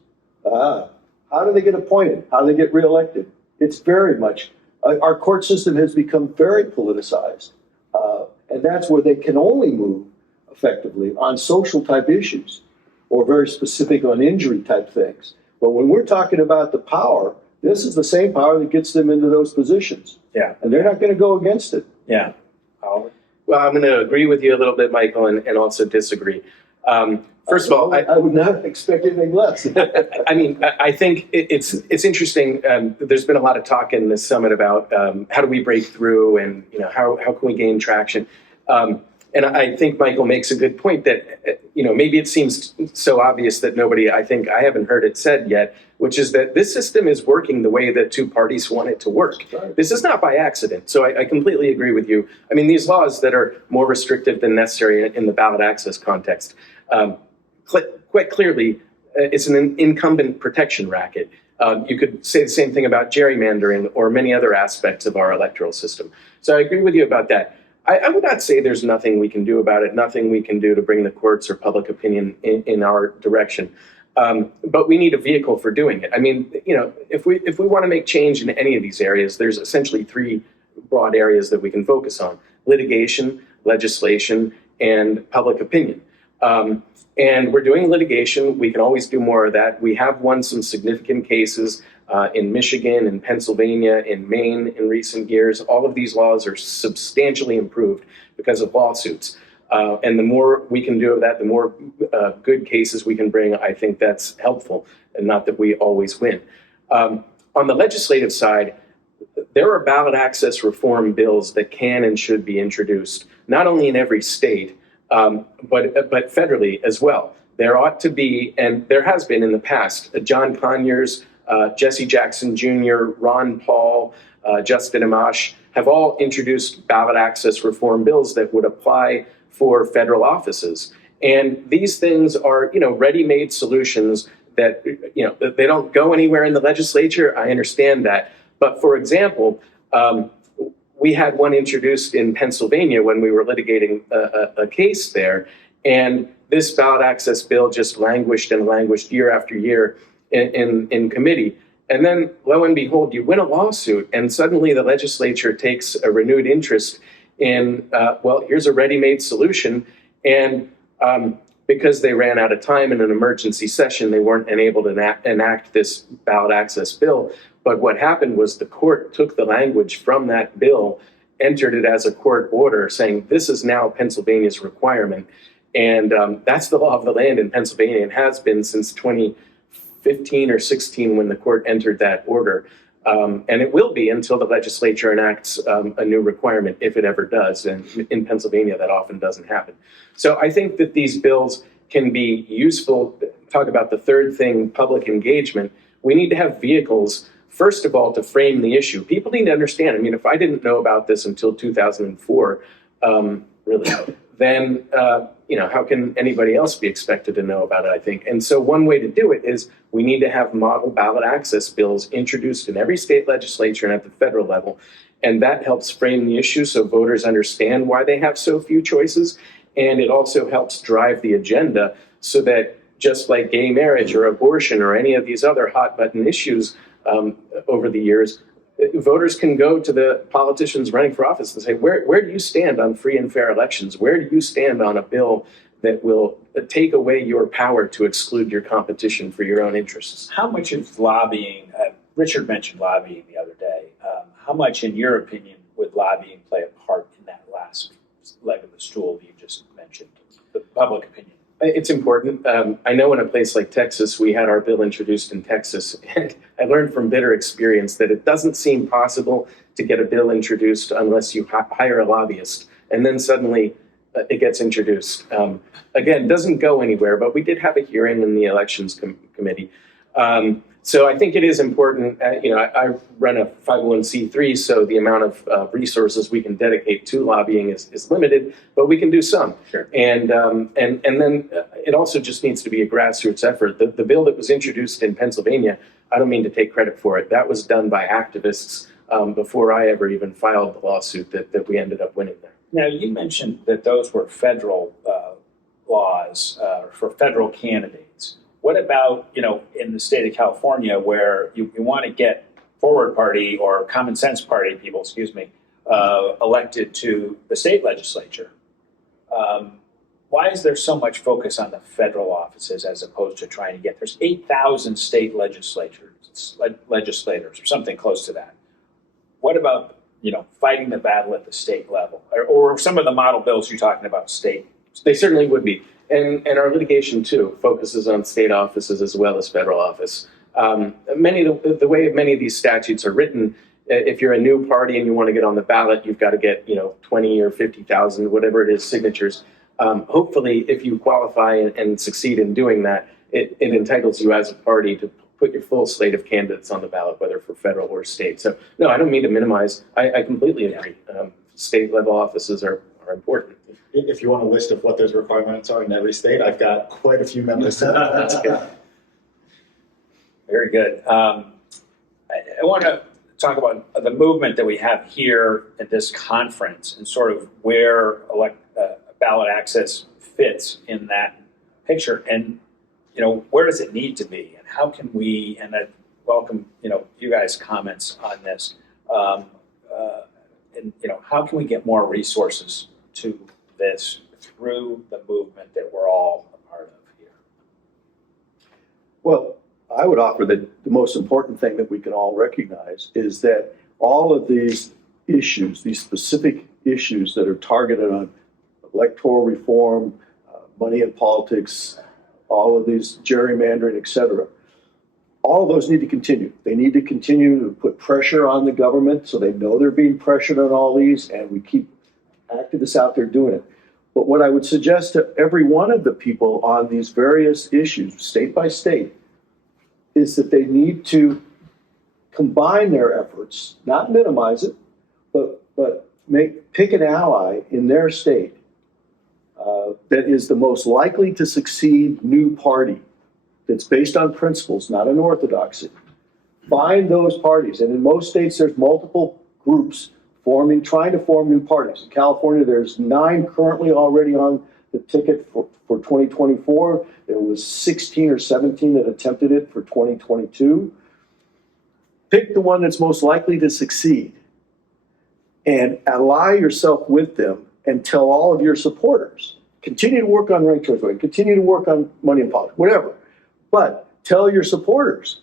How do they get appointed? How do they get reelected? It's very much, our court system has become very politicized. And that's where they can only move effectively on social type issues or very specific on injury type things. But when we're talking about the power, this is the same power that gets them into those positions. Yeah. And they're not going to go against it. Yeah. Well, I'm going to agree with you a little bit, Michael, and also disagree. First of all, I would not expect anything less. I mean, I think it's interesting. There's been a lot of talk in this summit about how do we break through, and how can we gain traction. And I think Michael makes a good point that maybe it seems so obvious that I haven't heard it said yet, which is that this system is working the way that two parties want it to work. Right. This is not by accident. So I completely agree with you. I mean, these laws that are more restrictive than necessary in the ballot access context, quite clearly, it's an incumbent protection racket. You could say the same thing about gerrymandering or many other aspects of our electoral system. So I agree with you about that. I would not say there's nothing we can do about it, nothing we can do to bring the courts or public opinion in our direction. But we need a vehicle for doing it. I mean, if we want to make change in any of these areas, there's essentially three broad areas that we can focus on: litigation, legislation, and public opinion. And we're doing litigation. We can always do more of that. We have won some significant cases in Michigan, in Pennsylvania, in Maine in recent years. All of these laws are substantially improved because of lawsuits. And the more we can do of that, the more good cases we can bring. I think that's helpful, and not that we always win. On the legislative side, there are ballot access reform bills that can and should be introduced, not only in every state, but federally as well. There ought to be, and there has been in the past, John Conyers, Jesse Jackson Jr., Ron Paul, Justin Amash have all introduced ballot access reform bills that would apply for federal offices. And these things are, ready-made solutions that, they don't go anywhere in the legislature. I understand that. But for example, we had one introduced in Pennsylvania when we were litigating a case there. And this ballot access bill just languished and languished year after year in committee. And then, lo and behold, you win a lawsuit, and suddenly the legislature takes a renewed interest in, here's a ready-made solution. And because they ran out of time in an emergency session, they weren't able to enact this ballot access bill. But what happened was the court took the language from that bill, entered it as a court order, saying this is now Pennsylvania's requirement. And that's the law of the land in Pennsylvania, and has been since 2015 or 16 when the court entered that order. And it will be until the legislature enacts a new requirement, if it ever does. And in Pennsylvania, that often doesn't happen. So I think that these bills can be useful. Talk about the third thing, public engagement. We need to have vehicles, first of all, to frame the issue. People need to understand. I mean, if I didn't know about this until 2004, then how can anybody else be expected to know about it, I think. And so one way to do it is we need to have model ballot access bills introduced in every state legislature and at the federal level. And that helps frame the issue so voters understand why they have so few choices. And it also helps drive the agenda so that just like gay marriage or abortion or any of these other hot button issues over the years, voters can go to the politicians running for office and say, where do you stand on free and fair elections? Where do you stand on a bill that will take away your power to exclude your competition for your own interests? How much of lobbying, Richard mentioned lobbying the other day, how much, in your opinion, would lobbying play a part in that last leg of the stool that you just mentioned, the public opinion? It's important. I know in a place like Texas, we had our bill introduced in Texas, and I learned from bitter experience that it doesn't seem possible to get a bill introduced unless you hire a lobbyist, and then suddenly it gets introduced. Again, doesn't go anywhere, but we did have a hearing in the Elections Committee. So I think it is important. I run a 501c3, so the amount of resources we can dedicate to lobbying is limited, but we can do some. Sure. And then it also just needs to be a grassroots effort. The bill that was introduced in Pennsylvania, I don't mean to take credit for it. That was done by activists before I ever even filed the lawsuit that we ended up winning there. Now, you mentioned that those were federal laws for federal candidates. What about, in the state of California where you want to get Forward Party or Common Sense Party people, elected to the state legislature? Why is there so much focus on the federal offices as opposed to trying to get, there's 8,000 state legislators or something close to that. What about, fighting the battle at the state level or some of the model bills you're talking about state? They certainly would be. And our litigation, too, focuses on state offices as well as federal office. The way many of these statutes are written, if you're a new party and you want to get on the ballot, you've got to get 20 or 50,000, whatever it is, signatures. Hopefully, if you qualify and succeed in doing that, it entitles you as a party to put your full slate of candidates on the ballot, whether for federal or state. So, no, I don't mean to minimize. I completely agree. State level offices are important. If you want a list of what those requirements are in every state, I've got quite a few members. That's good. Very good. I want to talk about the movement that we have here at this conference and sort of where ballot access fits in that picture, and where does it need to be, and how can we? And I welcome you guys' comments on this. And how can we get more resources to this through the movement that we're all a part of here? Well, I would offer that the most important thing that we can all recognize is that all of these issues, these specific issues that are targeted on electoral reform, money in politics, all of these gerrymandering, et cetera, all of those need to continue. They need to continue to put pressure on the government so they know they're being pressured on all these, and we keep activists out there doing it. But what I would suggest to every one of the people on these various issues, state by state, is that they need to combine their efforts, not minimize it, but pick an ally in their state that is the most likely to succeed new party that's based on principles, not an orthodoxy. Find those parties. And in most states, there's multiple groups trying to form new parties. In California, there's 9 currently already on the ticket for 2024. There was 16 or 17 that attempted it for 2022. Pick the one that's most likely to succeed and ally yourself with them and tell all of your supporters, continue to work on ranked choice voting, continue to work on money in politics, whatever. But tell your supporters,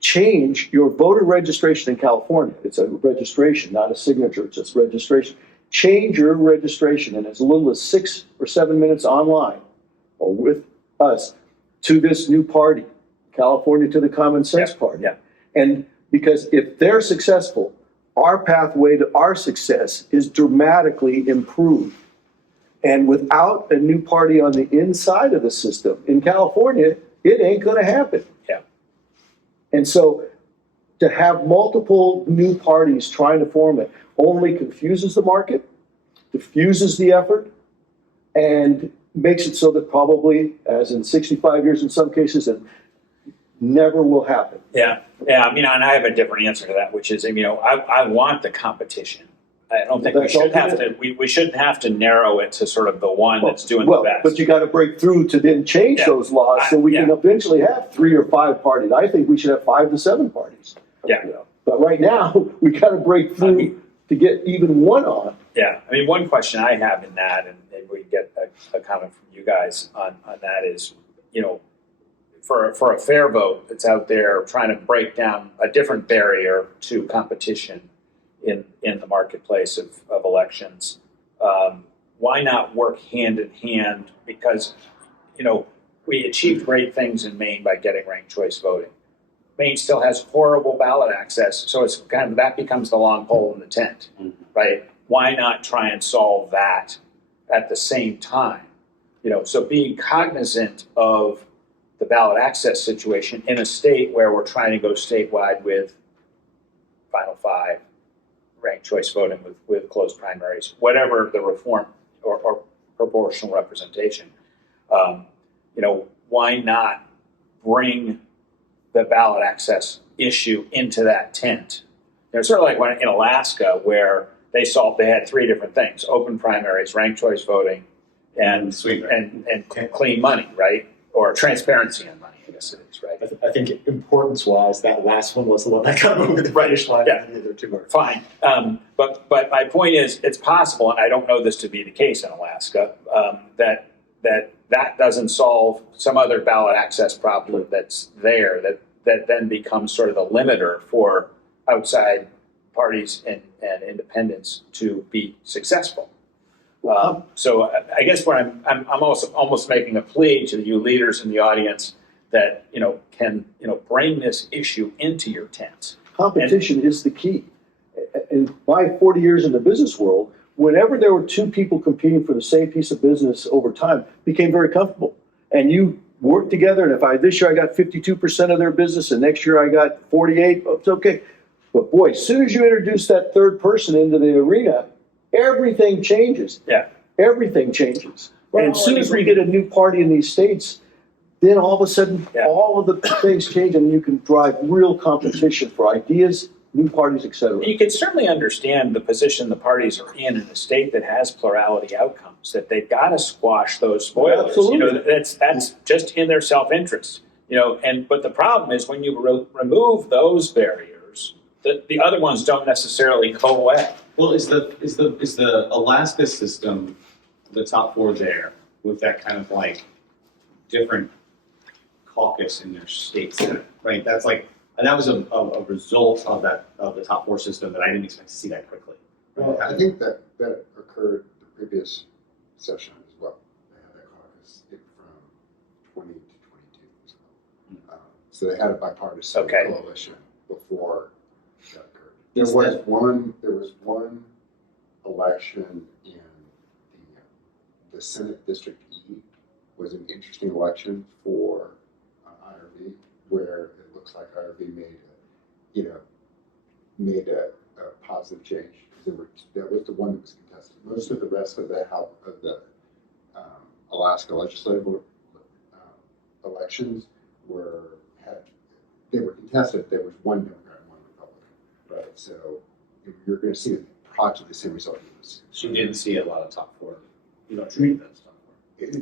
change your voter registration in California. It's a registration, not a signature, it's just registration. Change your registration in as little as 6 or 7 minutes online or with us to this new party, California to the Common Sense Party. Yeah. And because if they're successful, our pathway to our success is dramatically improved. And without a new party on the inside of the system in California, it ain't going to happen. Yeah. And so to have multiple new parties trying to form it only confuses the market, diffuses the effort, and makes it so that probably, as in 65 years in some cases, it never will happen. Yeah. I mean, and I have a different answer to that, which is, I want the competition. I don't think we should have to. We shouldn't have to narrow it to sort of the one that's doing the best. But you got to break through to then change those laws so we can eventually have 3 or 5 parties. I think we should have 5 to 7 parties. Yeah. But right now we got to break through to get even one on. Yeah. I mean, one question I have in that, and maybe we get a comment from you guys on that is, for a fair vote that's out there trying to break down a different barrier to competition in the marketplace of elections, why not work hand in hand? Because, we achieved great things in Maine by getting ranked choice voting. Maine still has horrible ballot access, so it's kind of, that becomes the long pole in the tent, right? Why not try and solve that at the same time? So being cognizant of the ballot access situation in a state where we're trying to go statewide with Final 5, ranked choice voting with closed primaries, whatever the reform or proportional representation, why not bring the ballot access issue into that tent. Sort of like when in Alaska, where they had 3 different things: open primaries, ranked choice voting, and clean money, right? Or transparency on money, I guess it is, right? I think importance-wise, that last one was the one that got moved the finish line. Yeah. The other 2 are Fine. But my point is, it's possible, and I don't know this to be the case in Alaska, that doesn't solve some other ballot access problem that's there, that then becomes sort of the limiter for outside parties and independents to be successful. So I guess what I'm almost making a plea to you leaders in the audience that can bring this issue into your tent. Competition is the key. In my 40 years in the business world, whenever there were 2 people competing for the same piece of business over time, became very comfortable. And you work together, and if this year I got 52% of their business, and next year I got 48, it's okay. But boy, as soon as you introduce that third person into the arena, everything changes. Yeah. Everything changes. Well, and as soon as we get a new party in these states, then all of a sudden, all of the things change, and you can drive real competition for ideas, new parties, et cetera. You can certainly understand the position the parties are in a state that has plurality outcomes, that they've got to squash those spoilers. Absolutely. That's just in their self-interest. But the problem is when you remove those barriers, the other ones don't necessarily go away. Well, is the Alaska system the top 4 there with that kind of like different caucus in their state senate, right? That's like, and that was a result of the top 4 system that I didn't expect to see that quickly. Well, I think that occurred the previous session as well. They had that caucus from 20 to 22 as well. So they had a bipartisan coalition before that occurred. There was one election in the Senate District E was an interesting election for IRV, where it looks like IRV made a positive change. That was the one that was contested. Most of the rest of the Alaska legislative elections were contested. There was one Democrat and one Republican, right? So you're going to see approximately the same result. So you didn't see a lot of top 4. You don't attribute that to top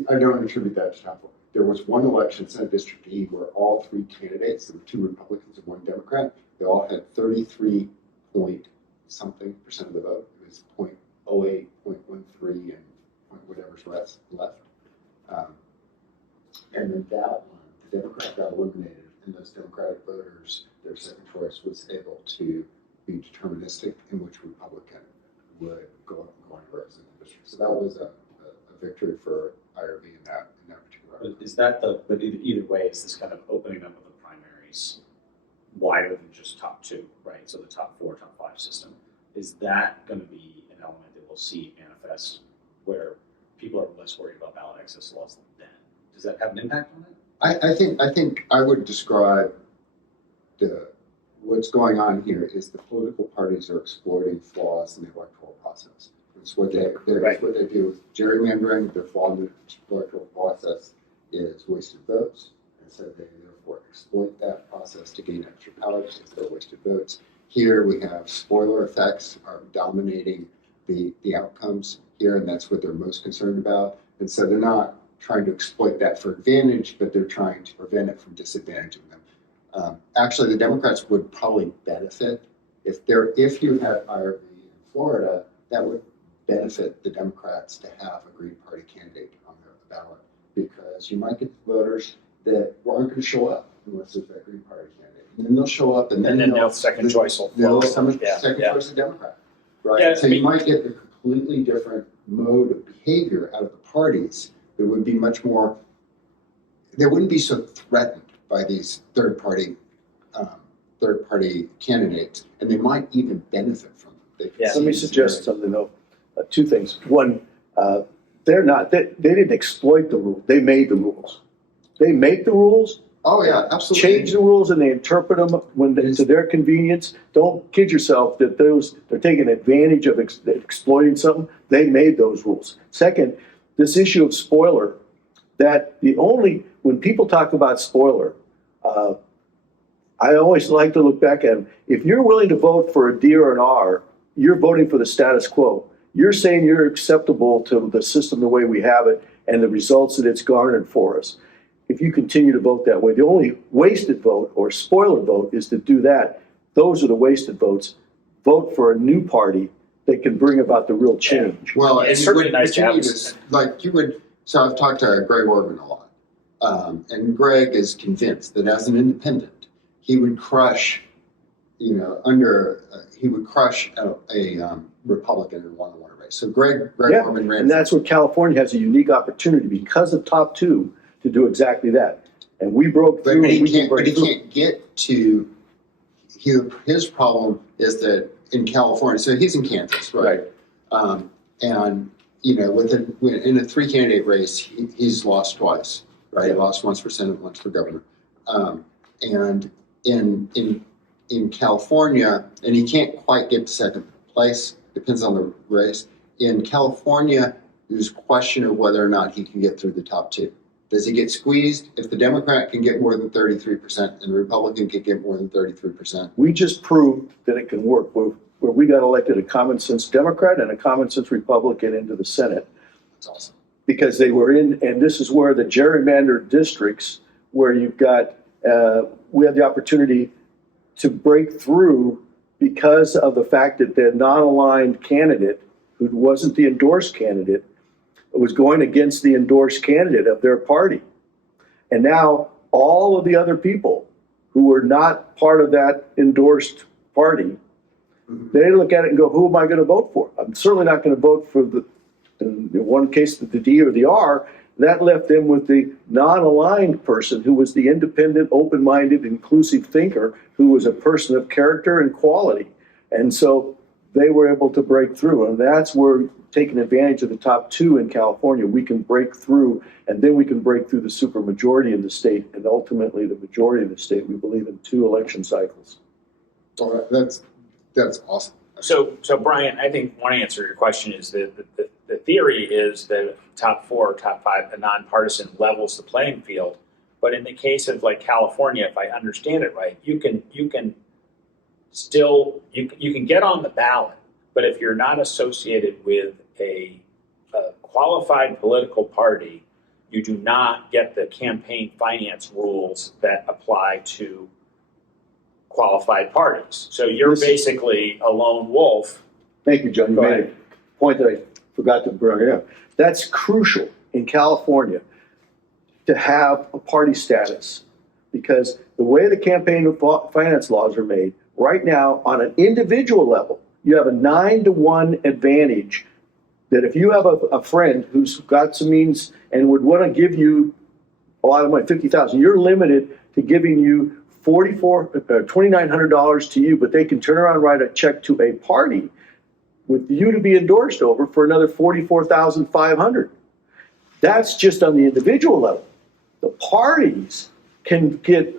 4. I don't attribute that to top 4. There was one election, Senate District E, where all 3 candidates, there were 2 Republicans and 1 Democrat, they all had 33 point something percent of the vote. It was 0.08, 0.13, and whatever's left. And then that one, the Democrat got eliminated, and those Democratic voters, their second choice was able to be deterministic in which Republican would go and represent the district. So that was a victory for IRV in that particular. But is that but either way, is this kind of opening up of the primaries wider than just top 2, right? So the top 4, top 5 system, is that going to be an element that we'll see manifest where people are less worried about ballot access laws then? Does that have an impact on it? I think I would describe what's going on here is the political parties are exploiting flaws in the electoral process. It's what they do with gerrymandering. Their flaw in the electoral process is wasted votes, and so they therefore exploit that process to gain extra power because they're wasted votes. Here we have spoiler effects are dominating the outcomes here, and that's what they're most concerned about. And so they're not trying to exploit that for advantage, but they're trying to prevent it from disadvantaging them. Actually, the Democrats would probably benefit if you had IRV in Florida. That would benefit the Democrats to have a Green Party candidate on the ballot, because you might get voters that aren't going to show up unless there's that Green Party candidate, and then they'll show up, and then they'll second choice will flow. Second choice of Democrat, right? Yeah, so you might get a completely different mode of behavior out of the parties that would be much more. They wouldn't be so threatened by these third party candidates, and they might even benefit from them. Let me suggest something though. 2 things. One, they didn't exploit the rule. They made the rules. They make the rules. Oh yeah, absolutely. Change the rules and they interpret them to their convenience. Don't kid yourself that they're taking advantage of exploiting something. They made those rules. Second, this issue of spoiler, that when people talk about spoiler, I always like to look back at them. If you're willing to vote for a D or an R, you're voting for the status quo. You're saying you're acceptable to the system the way we have it and the results that it's garnered for us. If you continue to vote that way, the only wasted vote or spoiler vote is to do that. Those are the wasted votes. Vote for a new party that can bring about the real change. Well, It's and certainly what nice to you have need this. is, like, you would, so I've talked to Greg Orban a lot. And Greg is convinced that as an independent, he would crush, he would crush a Republican in a one-on-one race. So Greg Yeah, Orban ran. and that's where California has a unique opportunity because of top two to do exactly that. And we broke But through. and he we can can't, but break he through. can't get to, his problem is that in California, so he's in Kansas, right? And, in a three-candidate race, he's lost twice, right? He lost once for Senate, once for governor. And in California, and he can't quite get to second place, depends on the race. In California, there's a question of whether or not he can get through the top two. Does he get squeezed? If the Democrat can get more than 33% and the Republican can get more than 33%. We just proved that it can work. Where we got elected a common sense Democrat and a common sense Republican into the Senate. That's awesome. Because they were in, and this is where the gerrymandered districts, where you've got, we had the opportunity to break through because of the fact that the non-aligned candidate, who wasn't the endorsed candidate, was going against the endorsed candidate of their party. And now all of the other people who were not part of that endorsed party, they look at it and go, who am I going to vote for? I'm certainly not going to vote for in one case, the D or the R. That left them with the non-aligned person who was the independent, open-minded, inclusive thinker, who was a person of character and quality. And so they were able to break through. And that's where, taking advantage of the top two in California, we can break through, and then we can break through the supermajority in the state, and ultimately the majority of the state. We believe in 2 election cycles. All right, that's awesome. So Brian, I think one answer to your question is that the theory is that top 4 or top 5, a nonpartisan, levels the playing field. But in the case of like California, if I understand it right, you can still you can get on the ballot, but if you're not associated with a qualified political party, you do not get the campaign finance rules that apply to qualified parties. So you're basically a lone wolf. Thank you, John. You Go made ahead. a point that I forgot to bring up. That's crucial in California to have a party status, because the way the campaign finance laws are made right now, on an individual level, you have a 9-to-1 advantage. That if you have a friend who's got some means and would want to give you a lot of money, $50,000, you're limited to giving you $2,900 to you, but they can turn around and write a check to a party with you to be endorsed over for another $44,500. That's just on the individual level. The parties can give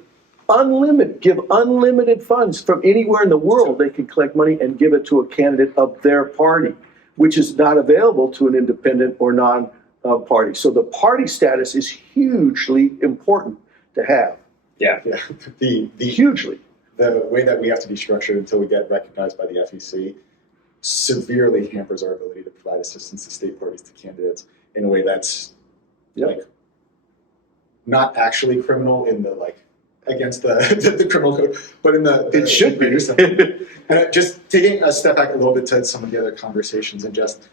unlimited funds from anywhere in the world. They can collect money and give it to a candidate of their party, which is not available to an independent or non-party. So the party status is hugely important to have. Yeah. Hugely. The way that we have to be structured until we get recognized by the FEC severely hampers our ability to provide assistance to state parties to candidates in a way that's like not actually criminal in the against the criminal code, but in the It should be. And just taking a step back a little bit to some of the other conversations, and just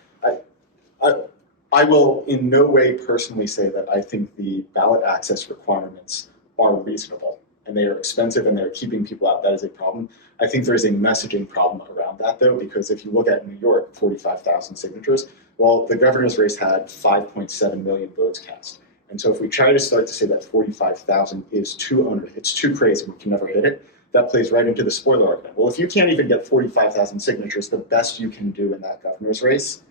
I will in no way personally say that I think the ballot access requirements are reasonable, and they are expensive, and they're keeping people out. That is a problem. I think there is a messaging problem around that, though, because if you look at New York, 45,000 signatures, well, the governor's race had 5.7 million votes cast. And so if we try to start to say that 45,000 is too onerous, it's too crazy, we can never hit it, that plays right into the spoiler argument. Well, if you can't even get 45,000 signatures, the best you can do in that governor's race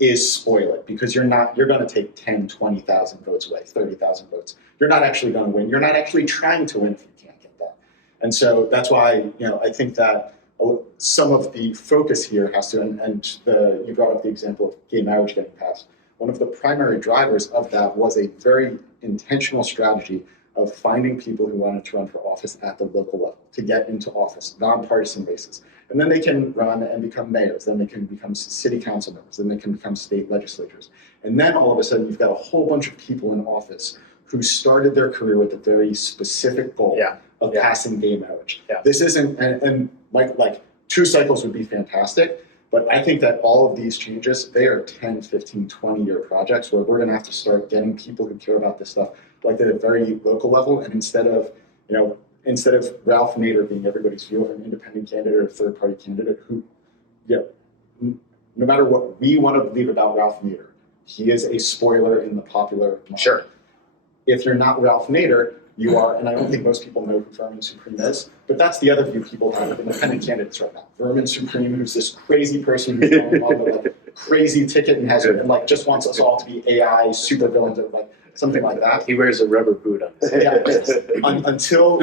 is spoil it, because you're going to take 10, 20,000 votes away, 30,000 votes. You're not actually going to win. You're not actually trying to win if you can't get that. And so that's why, I think that some of the focus here has to, you brought up the example of gay marriage getting passed. One of the primary drivers of that was a very intentional strategy of finding people who wanted to run for office at the local level, to get into office, nonpartisan basis. And then they can run and become mayors, then they can become city council members, then they can become state legislators. And then all of a sudden, you've got a whole bunch of people in office who started their career with a very specific goal of passing gay marriage. This isn't, and like 2 cycles would be fantastic, but I think that all of these changes, they are 10, 15, 20-year projects where we're gonna have to start getting people who care about this stuff like at a very local level. And instead of Ralph Nader being everybody's view of an independent candidate or third-party candidate who, no matter what we want to believe about Ralph Nader, he is a spoiler in the popular mind. Sure. If you're not Ralph Nader, you are, and I don't think most people know who Vermin Supreme is, but that's the other view people have of independent candidates right now. Vermin Supreme, who's this crazy person who's going on the like, crazy ticket and has and like just wants us all to be AI super villains or like something like that. He wears a rubber boot on his head. Until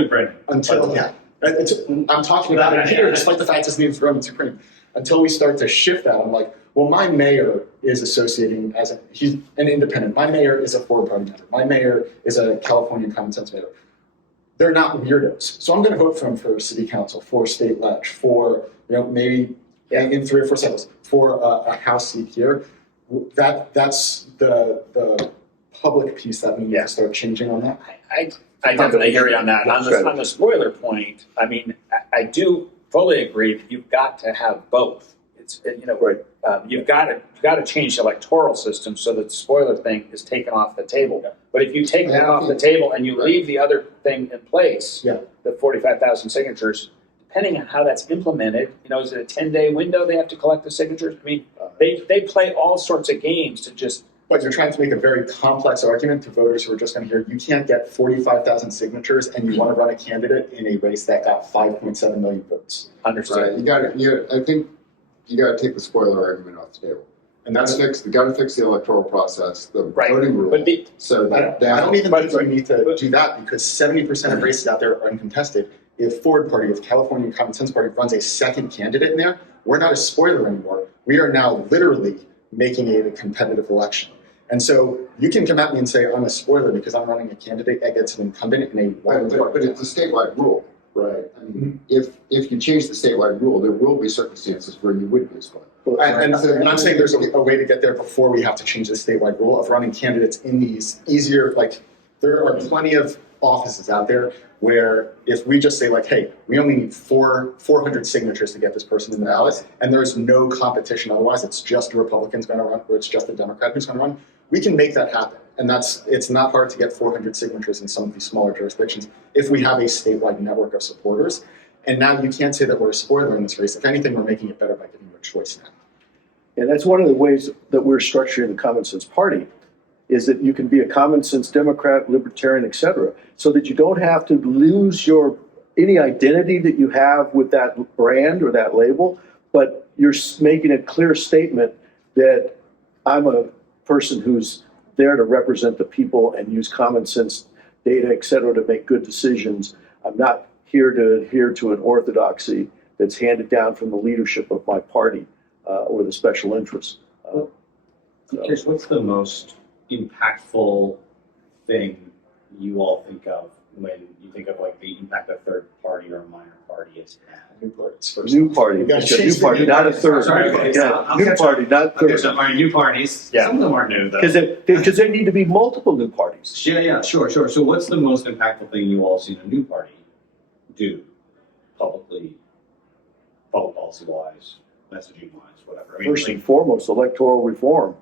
I'm talking about it here, despite the fact his name's Vermin Supreme. Until we start to shift that, I'm like, well, my mayor is associating he's an independent. My mayor is a forward-party member. My mayor is a California common sense mayor. They're not weirdos. So I'm going to vote for him for city council, for state leg, for maybe in 3 or 4 cycles, for a house seat here. That's the public piece that we need to start changing on that. I definitely hear you on that. On the spoiler point, I mean, I do fully agree that you've got to have both. You've got to change the electoral system so that the spoiler thing is taken off the table. But if you take that off the table and you leave the other thing in place, the 45,000 signatures, depending on how that's implemented, is it a 10-day window they have to collect the signatures? I mean, they play all sorts of games to just. But you're trying to make a very complex argument to voters who are just going to hear, you can't get 45,000 signatures and you want to run a candidate in a race that got 5.7 million votes. Understood. Right. I think you got to take the spoiler argument off the table. And you got to fix the electoral process, the voting rule. But I don't even think we need to do that because 70% of races out there are uncontested. If Forward Party, if California Common Sense Party runs a second candidate in there, we're not a spoiler anymore. We are now literally making it a competitive election. And so you can come at me and say, I'm a spoiler because I'm running a candidate against an incumbent in a but it's a statewide rule, right? I mean, if you change the statewide rule, there will be circumstances where you would be a spoiler. And I'm saying there's a way to get there before we have to change the statewide rule of running candidates in these easier, like there are plenty of offices out there where if we just say like, hey, we only need 400 signatures to get this person in the ballot, and there's no competition otherwise, it's just a Republican's going to run or it's just a Democrat who's going to run, we can make that happen. And it's not hard to get 400 signatures in some of these smaller jurisdictions if we have a statewide network of supporters. And now you can't say that we're a spoiler in this race. If anything, we're making it better by giving you a choice now. And that's one of the ways that we're structuring the Common Sense Party, is that you can be a common sense Democrat, libertarian, et cetera, so that you don't have to lose any identity that you have with that brand or that label, but you're making a clear statement that I'm a person who's there to represent the people and use common sense data, et cetera, to make good decisions. I'm not here to adhere to an orthodoxy that's handed down from the leadership of my party or the special interests. Here's what's the most impactful thing you all think of when you think of like the impact a third party or a minor party is? New parties, new party, not a third. Sorry, okay, New party, not third. Okay, so my new parties. Yeah. Some of them aren't new though. Because there need to be multiple new parties. Yeah, sure. So what's the most impactful thing you all seen a new party do publicly, public policy wise, messaging wise, whatever? I mean, First and foremost, electoral reform,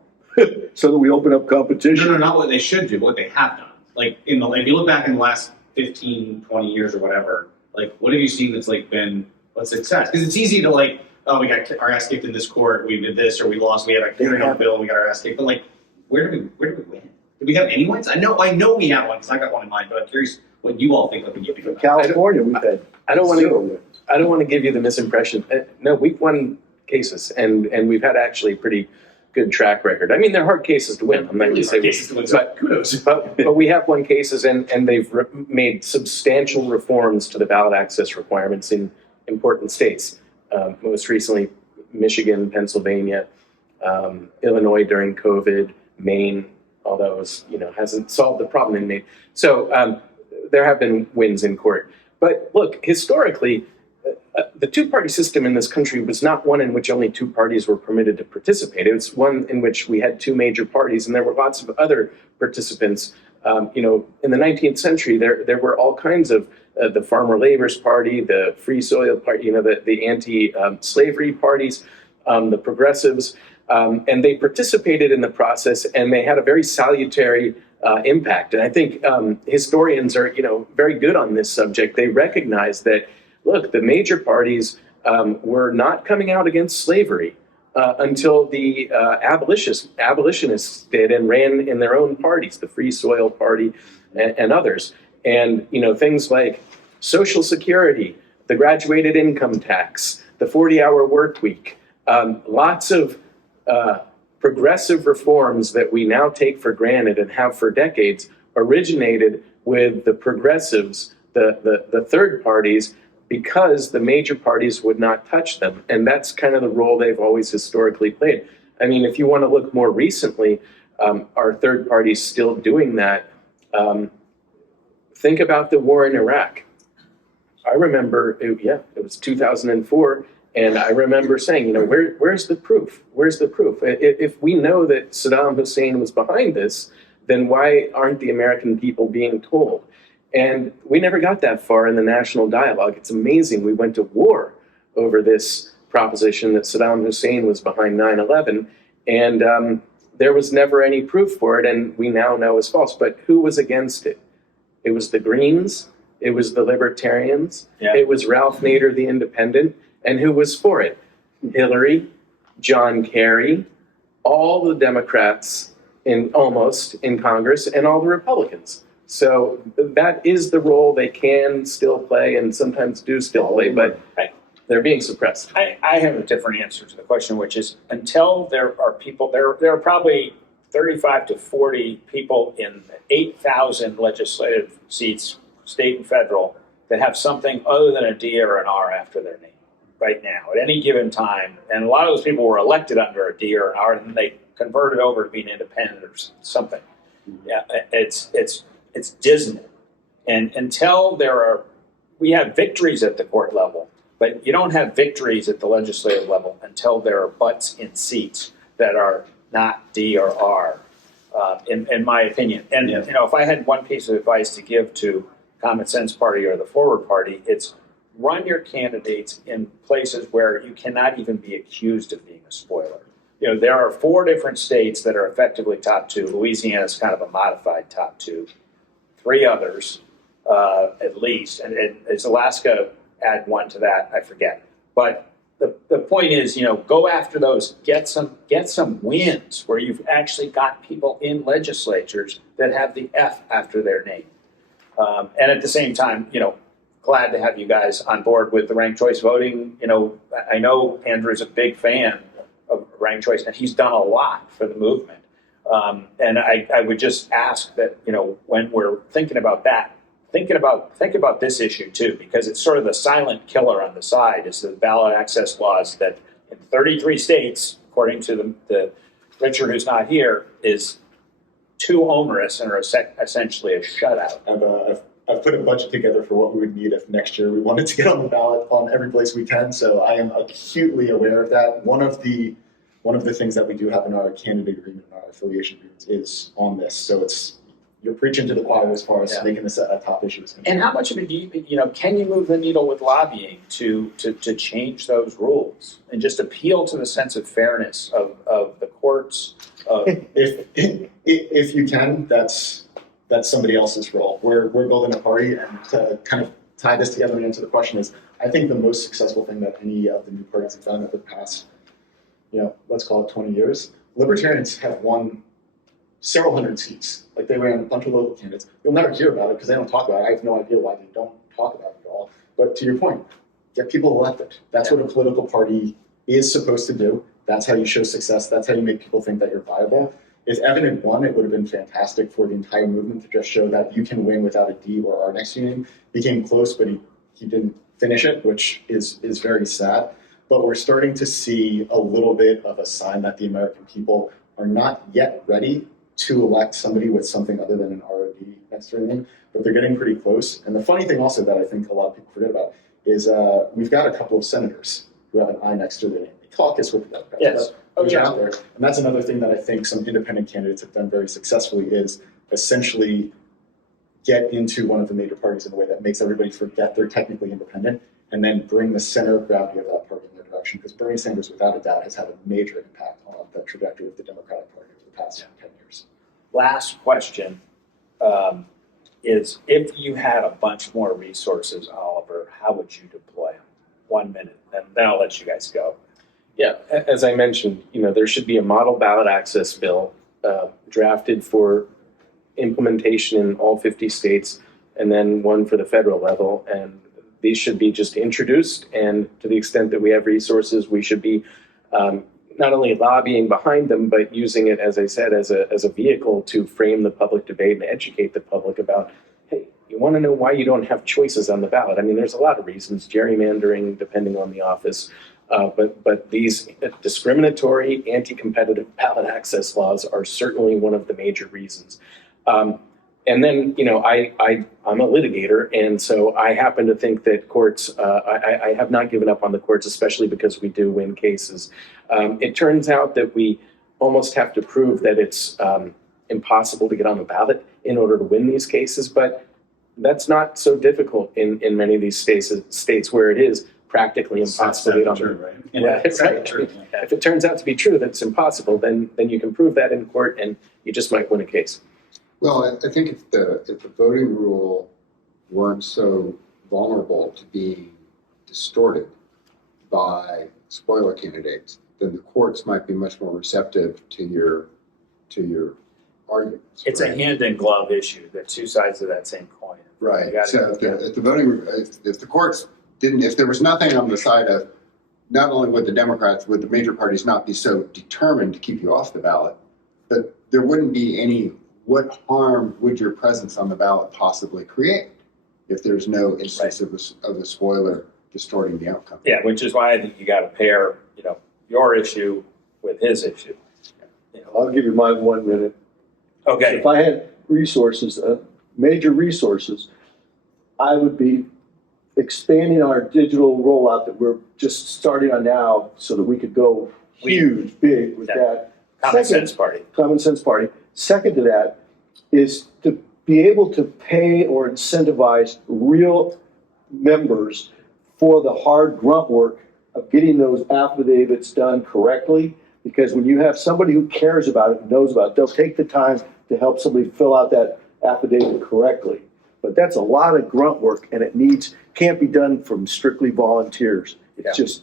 so that we open up competition. No, not what they should do, but what they have done. Like if you look back in the last 15, 20 years or whatever, like what have you seen that's like been a success? Because it's easy to like, oh, we got our ass kicked in this court, we did this, or we lost, we had a hearing on a bill, and we got our ass kicked. But like, where did we win? Did we have any ones? I know we have one because I got one in mind, but I'm curious what you all think of when you think about California, we've had. I don't want to give you the misimpression. No, we've won cases, and we've had actually pretty good track record. I mean, they're hard cases to win. I'm not going to say cases to win, so kudos. But we have won cases, and they've made substantial reforms to the ballot access requirements in important states. Most recently, Michigan, Pennsylvania, Illinois during COVID, Maine, although it hasn't solved the problem in Maine. So there have been wins in court. But look, historically, the two-party system in this country was not one in which only two parties were permitted to participate. It was one in which we had two major parties, and there were lots of other participants. In the 19th century, there were all kinds of the Farmer Labor's Party, the Free Soil Party, the anti-slavery parties, the progressives, and they participated in the process, and they had a very salutary impact. And I think historians are, very good on this subject. They recognize that, look, the major parties were not coming out against slavery until the abolitionists did and ran in their own parties, the Free Soil Party and others. And, things like Social Security, the graduated income tax, the 40-hour work week, lots of progressive reforms that we now take for granted and have for decades originated with the progressives, the third parties, because the major parties would not touch them. And that's kind of the role they've always historically played. I mean, if you want to look more recently, are third parties still doing that? Think about the war in Iraq. I remember, it was 2004, and I remember saying, where's the proof? Where's the proof? If we know that Saddam Hussein was behind this, then why aren't the American people being told? And we never got that far in the national dialogue. It's amazing. We went to war over this proposition that Saddam Hussein was behind 9/11, and there was never any proof for it, and we now know is false. But who was against it? It was the Greens, it was the Libertarians, It was Ralph Nader, the Independent, and who was for it? Hillary, John Kerry, all the Democrats almost in Congress, and all the Republicans. So that is the role they can still play and sometimes do still play, but they're being suppressed. I have a different answer to the question, which is until there are people, there are probably 35 to 40 people in 8,000 legislative seats, state and federal, that have something other than a D or an R after their name right now at any given time. And a lot of those people were elected under a D or an R, and then they converted over to being independent or something. Yeah, it's dismal. And until we have victories at the court level, but you don't have victories at the legislative level until there are butts in seats that are not D or R, in my opinion. And, if I had one piece of advice to give to Common Sense Party or the Forward Party, it's run your candidates in places where you cannot even be accused of being a spoiler. There are 4 different states that are effectively top 2. Louisiana is kind of a modified top 2. 3 others, at least. And is Alaska add one to that? I forget. But the point is, go after those, get some wins where you've actually got people in legislatures that have the F after their name. And at the same time, glad to have you guys on board with the ranked choice voting. I know Andrew's a big fan of ranked choice, and he's done a lot for the movement. And I would just ask that, when we're thinking about that, think about this issue too, because it's sort of the silent killer on the side is the ballot access laws that in 33 states, according to the Richard who's not here, is too onerous and are essentially a shutout. I've put a budget together for what we would need if next year we wanted to get on the ballot on every place we can. So I am acutely aware of that. One of the things that we do have in our candidate agreement and our affiliation agreements is on this. So you're preaching to the choir as far as making this a top issue. And how much of it do you can you move the needle with lobbying to change those rules and just appeal to the sense of fairness of the courts? If you can, that's somebody else's role. We're building a party, and to kind of tie this together and answer the question is, I think the most successful thing that any of the new parties have done over the past, let's call it 20 years, libertarians have won several hundred seats. Like they ran a bunch of local candidates. You'll never hear about it because they don't talk about it. I have no idea why they don't talk about it at all. But to your point, get people elected. That's what a political party is supposed to do. That's how you show success. That's how you make people think that you're viable. If Evan had won, it would have been fantastic for the entire movement to just show that you can win without a D or R next to your name. Became close, but he didn't finish it, which is very sad. But we're starting to see a little bit of a sign that the American people are not yet ready to elect somebody with something other than an R or D next to their name, but they're getting pretty close. And the funny thing also that I think a lot of people forget about is we've got a couple of senators who have an I next to their name. They caucus with the Democrats. Yes. Those are out there. And that's another thing that I think some independent candidates have done very successfully is essentially get into one of the major parties in a way that makes everybody forget they're technically independent and then bring the center of gravity of that party in their direction. Because Bernie Sanders, without a doubt, has had a major impact on the trajectory of the Democratic Party over the past 10 years. Last question is, if you had a bunch more resources, Oliver, how would you deploy them? 1 minute, and then I'll let you guys go. Yeah, as I mentioned, there should be a model ballot access bill drafted for implementation in all 50 states, and then one for the federal level. And these should be just introduced, and to the extent that we have resources, we should be not only lobbying behind them, but using it, as I said, as a vehicle to frame the public debate and educate the public about, hey, you want to know why you don't have choices on the ballot? I mean, there's a lot of reasons, gerrymandering, depending on the office, but these discriminatory, anti-competitive ballot access laws are certainly one of the major reasons. And then, I'm a litigator, and so I happen to think that courts, I have not given up on the courts, especially because we do win cases. It turns out that we almost have to prove that it's impossible to get on the ballot in order to win these cases, but that's not so difficult in many of these states where it is practically impossible to get on the ballot. Right. If it turns out to be true that it's impossible, then you can prove that in court and you just might win a case. Well, I think if the voting rule weren't so vulnerable to being distorted by spoiler candidates, then the courts might be much more receptive to your arguments. It's right? a hand in glove issue. They're two sides of that same coin. Right. You gotta- So if the courts didn't, if there was nothing on the side of, not only would the major parties not be so determined to keep you off the ballot, but there wouldn't be any. What harm would your presence on the ballot possibly create if there's no instance of the spoiler distorting the outcome? Yeah, which is why I think you got to pair, your issue with his issue. I'll give you my 1 minute. Okay. If I had resources, major resources, I would be expanding our digital rollout that we're just starting on now so that we could go huge, big with that. Common Second- sense party. Common sense party. Second to that is to be able to pay or incentivize real members for the hard grunt work of getting those affidavits done correctly. Because when you have somebody who cares about it, knows about it, they'll take the time to help somebody fill out that affidavit correctly. But that's a lot of grunt work, and it can't be done from strictly volunteers. It's just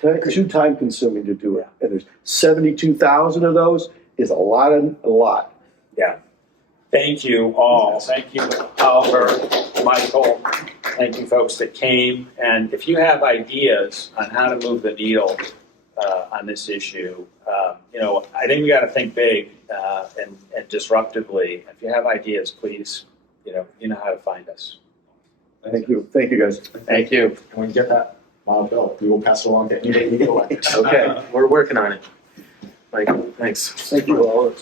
too time consuming to do it. And there's 72,000 of those is a lot. Yeah. Thank you all. Thank you, Oliver, Michael. Thank you, folks that came. And if you have ideas on how to move the needle on this issue, I think we got to think big and disruptively. If you have ideas, please, you know how to find us. Thank you. Thank you, guys. Thank you. And when you get that model bill, we will pass it along to any legal electors. Okay, we're working on it. Michael, thanks. Thank you all.